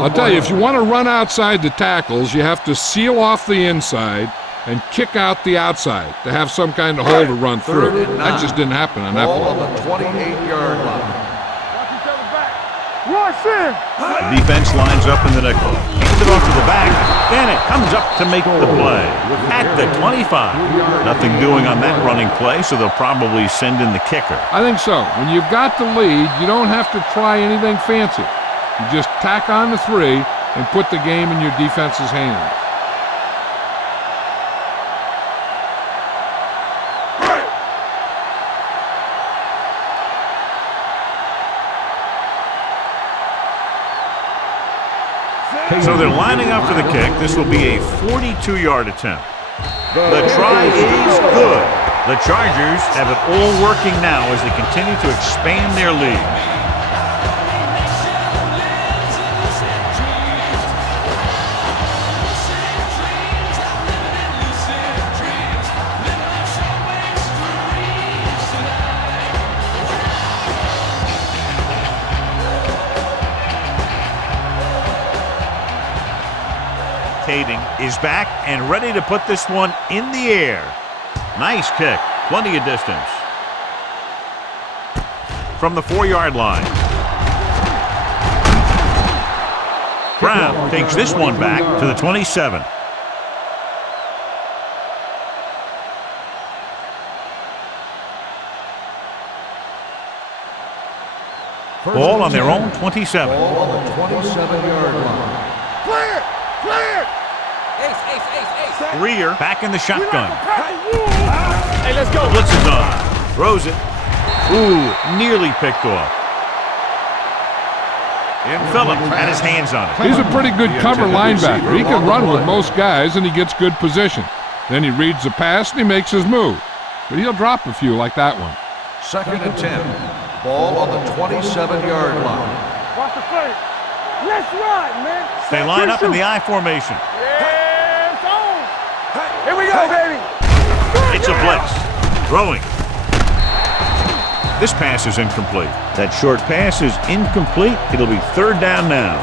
I'll tell you, if you want to run outside the tackles, you have to seal off the inside and kick out the outside to have some kind of hole to run through. That just didn't happen on that Ball play. on the 28-yard line. Watch each other back. Rush in. The defense lines up in the nickel. Hands it off to the back. Bennett comes up to make the play at the 25. Nothing doing on that running play, so they'll probably send in the kicker. I think so. When you've got the lead, you don't have to try anything fancy. You just tack on the 3 and put the game in your defense's hands. So they're lining up for the kick. This will be a 42-yard attempt. The try is good. The Chargers have it all working now as they continue to expand their lead. Is back and ready to put this one in the air. Nice kick. Plenty of distance. From the 4-yard line. Brown takes this one back to the 27. Ball on their own 27. Ball on the 27-yard line. Clear. Clear. Greer back in the shotgun. Hey, let's go. Blitz is on. Throws it. Ooh, nearly picked off. Phillip had his hands on it. He's a pretty good cover linebacker. He can run with most guys, and he gets good position. Then he reads the pass, and he makes his move. But he'll drop a few like that one. 2nd and 10. Ball on the 27-yard line. Watch the play. Let's ride, man. They line up in the I formation. Yeah, it's on. Here we go, baby. It's a blitz. Throwing. This pass is incomplete. That short pass is incomplete. It'll be 3rd down now.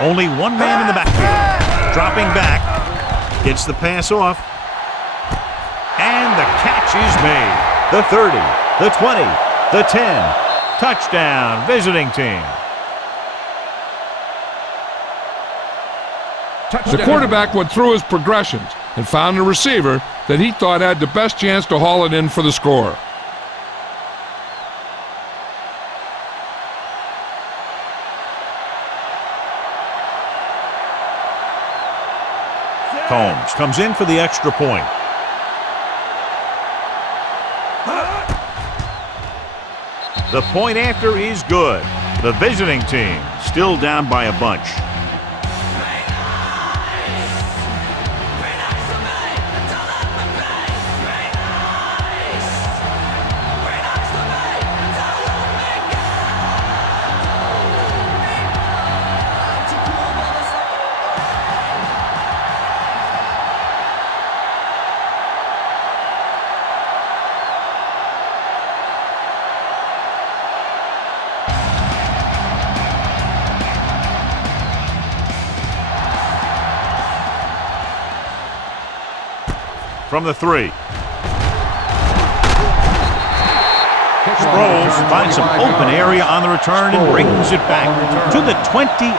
Only one man in the backfield. Dropping back. Gets the pass off. And the catch is made. The 30, the 20, the 10. Touchdown, visiting team. The quarterback went through his progressions and found a receiver that he thought had the best chance to haul it in for the score. Combs comes in for the extra point. The point after is good. The visiting team still down by a bunch. From the 3. Sproles finds some open area on the return and brings it back to the 28.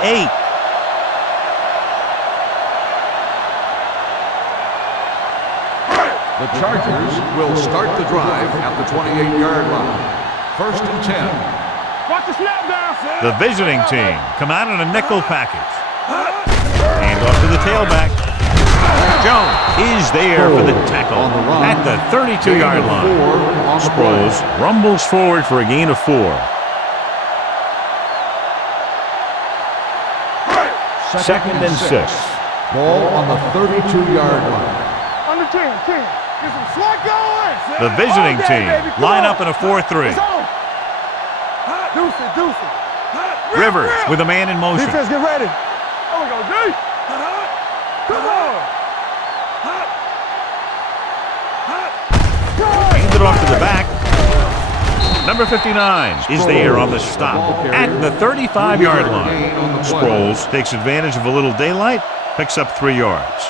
The Chargers will start the drive at the 28-yard line. 1st and 10. Watch the snap down. The visiting team come out in a nickel package. Hand off to the tailback. Jones is there for the tackle at the 32-yard line. Sproles rumbles forward for a gain of 4. 2nd and 6. Ball on the 32-yard line. On the 10. Get some slack going. The visiting All day, team baby. Come line on. up in a 4-3. It's on. Deuce it. Rivers with a man in motion. Defense, get ready. There we go, D. Come on. Hands it off to the back. Number 59 is there on the stop at the 35-yard line. Sproles takes advantage of a little daylight, picks up 3 yards.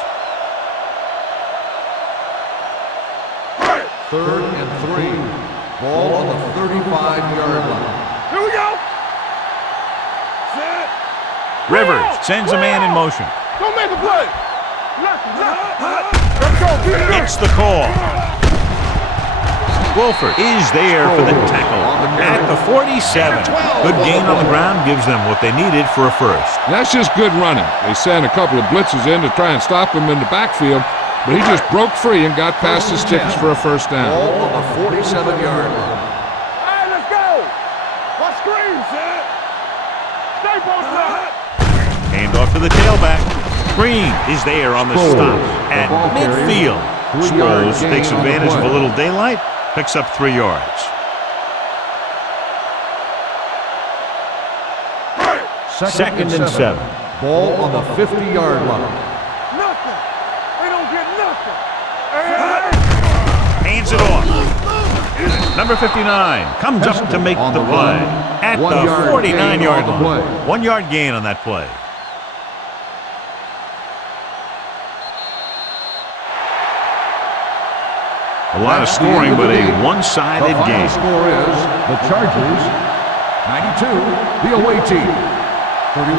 3rd and 3. Ball on the 35-yard line. Here we go. Set. Rivers sends a man in motion. Don't make a play. Let's go. It's the call. Wolford is there for the tackle at the 47. Good gain on the ground gives them what they needed for a first. That's just good running. They sent a couple of blitzes in to try and stop him in the backfield, but he just broke free and got past the sticks for a first down. Ball on the 47-yard line. All right, let's go. What screen, set? Stay both up. Hand off to the tailback. Green is there on the stop at midfield. Sproles takes advantage of a little daylight, picks up 3 yards. Second and 7. Ball on the 50-yard line. Nothing. They don't get nothing. Hands it off. Number 59 comes up to make the play at the 49-yard line. 1 yard gain on that play. A lot of scoring, but a one-sided game. The score is the Chargers 92, the away team 31.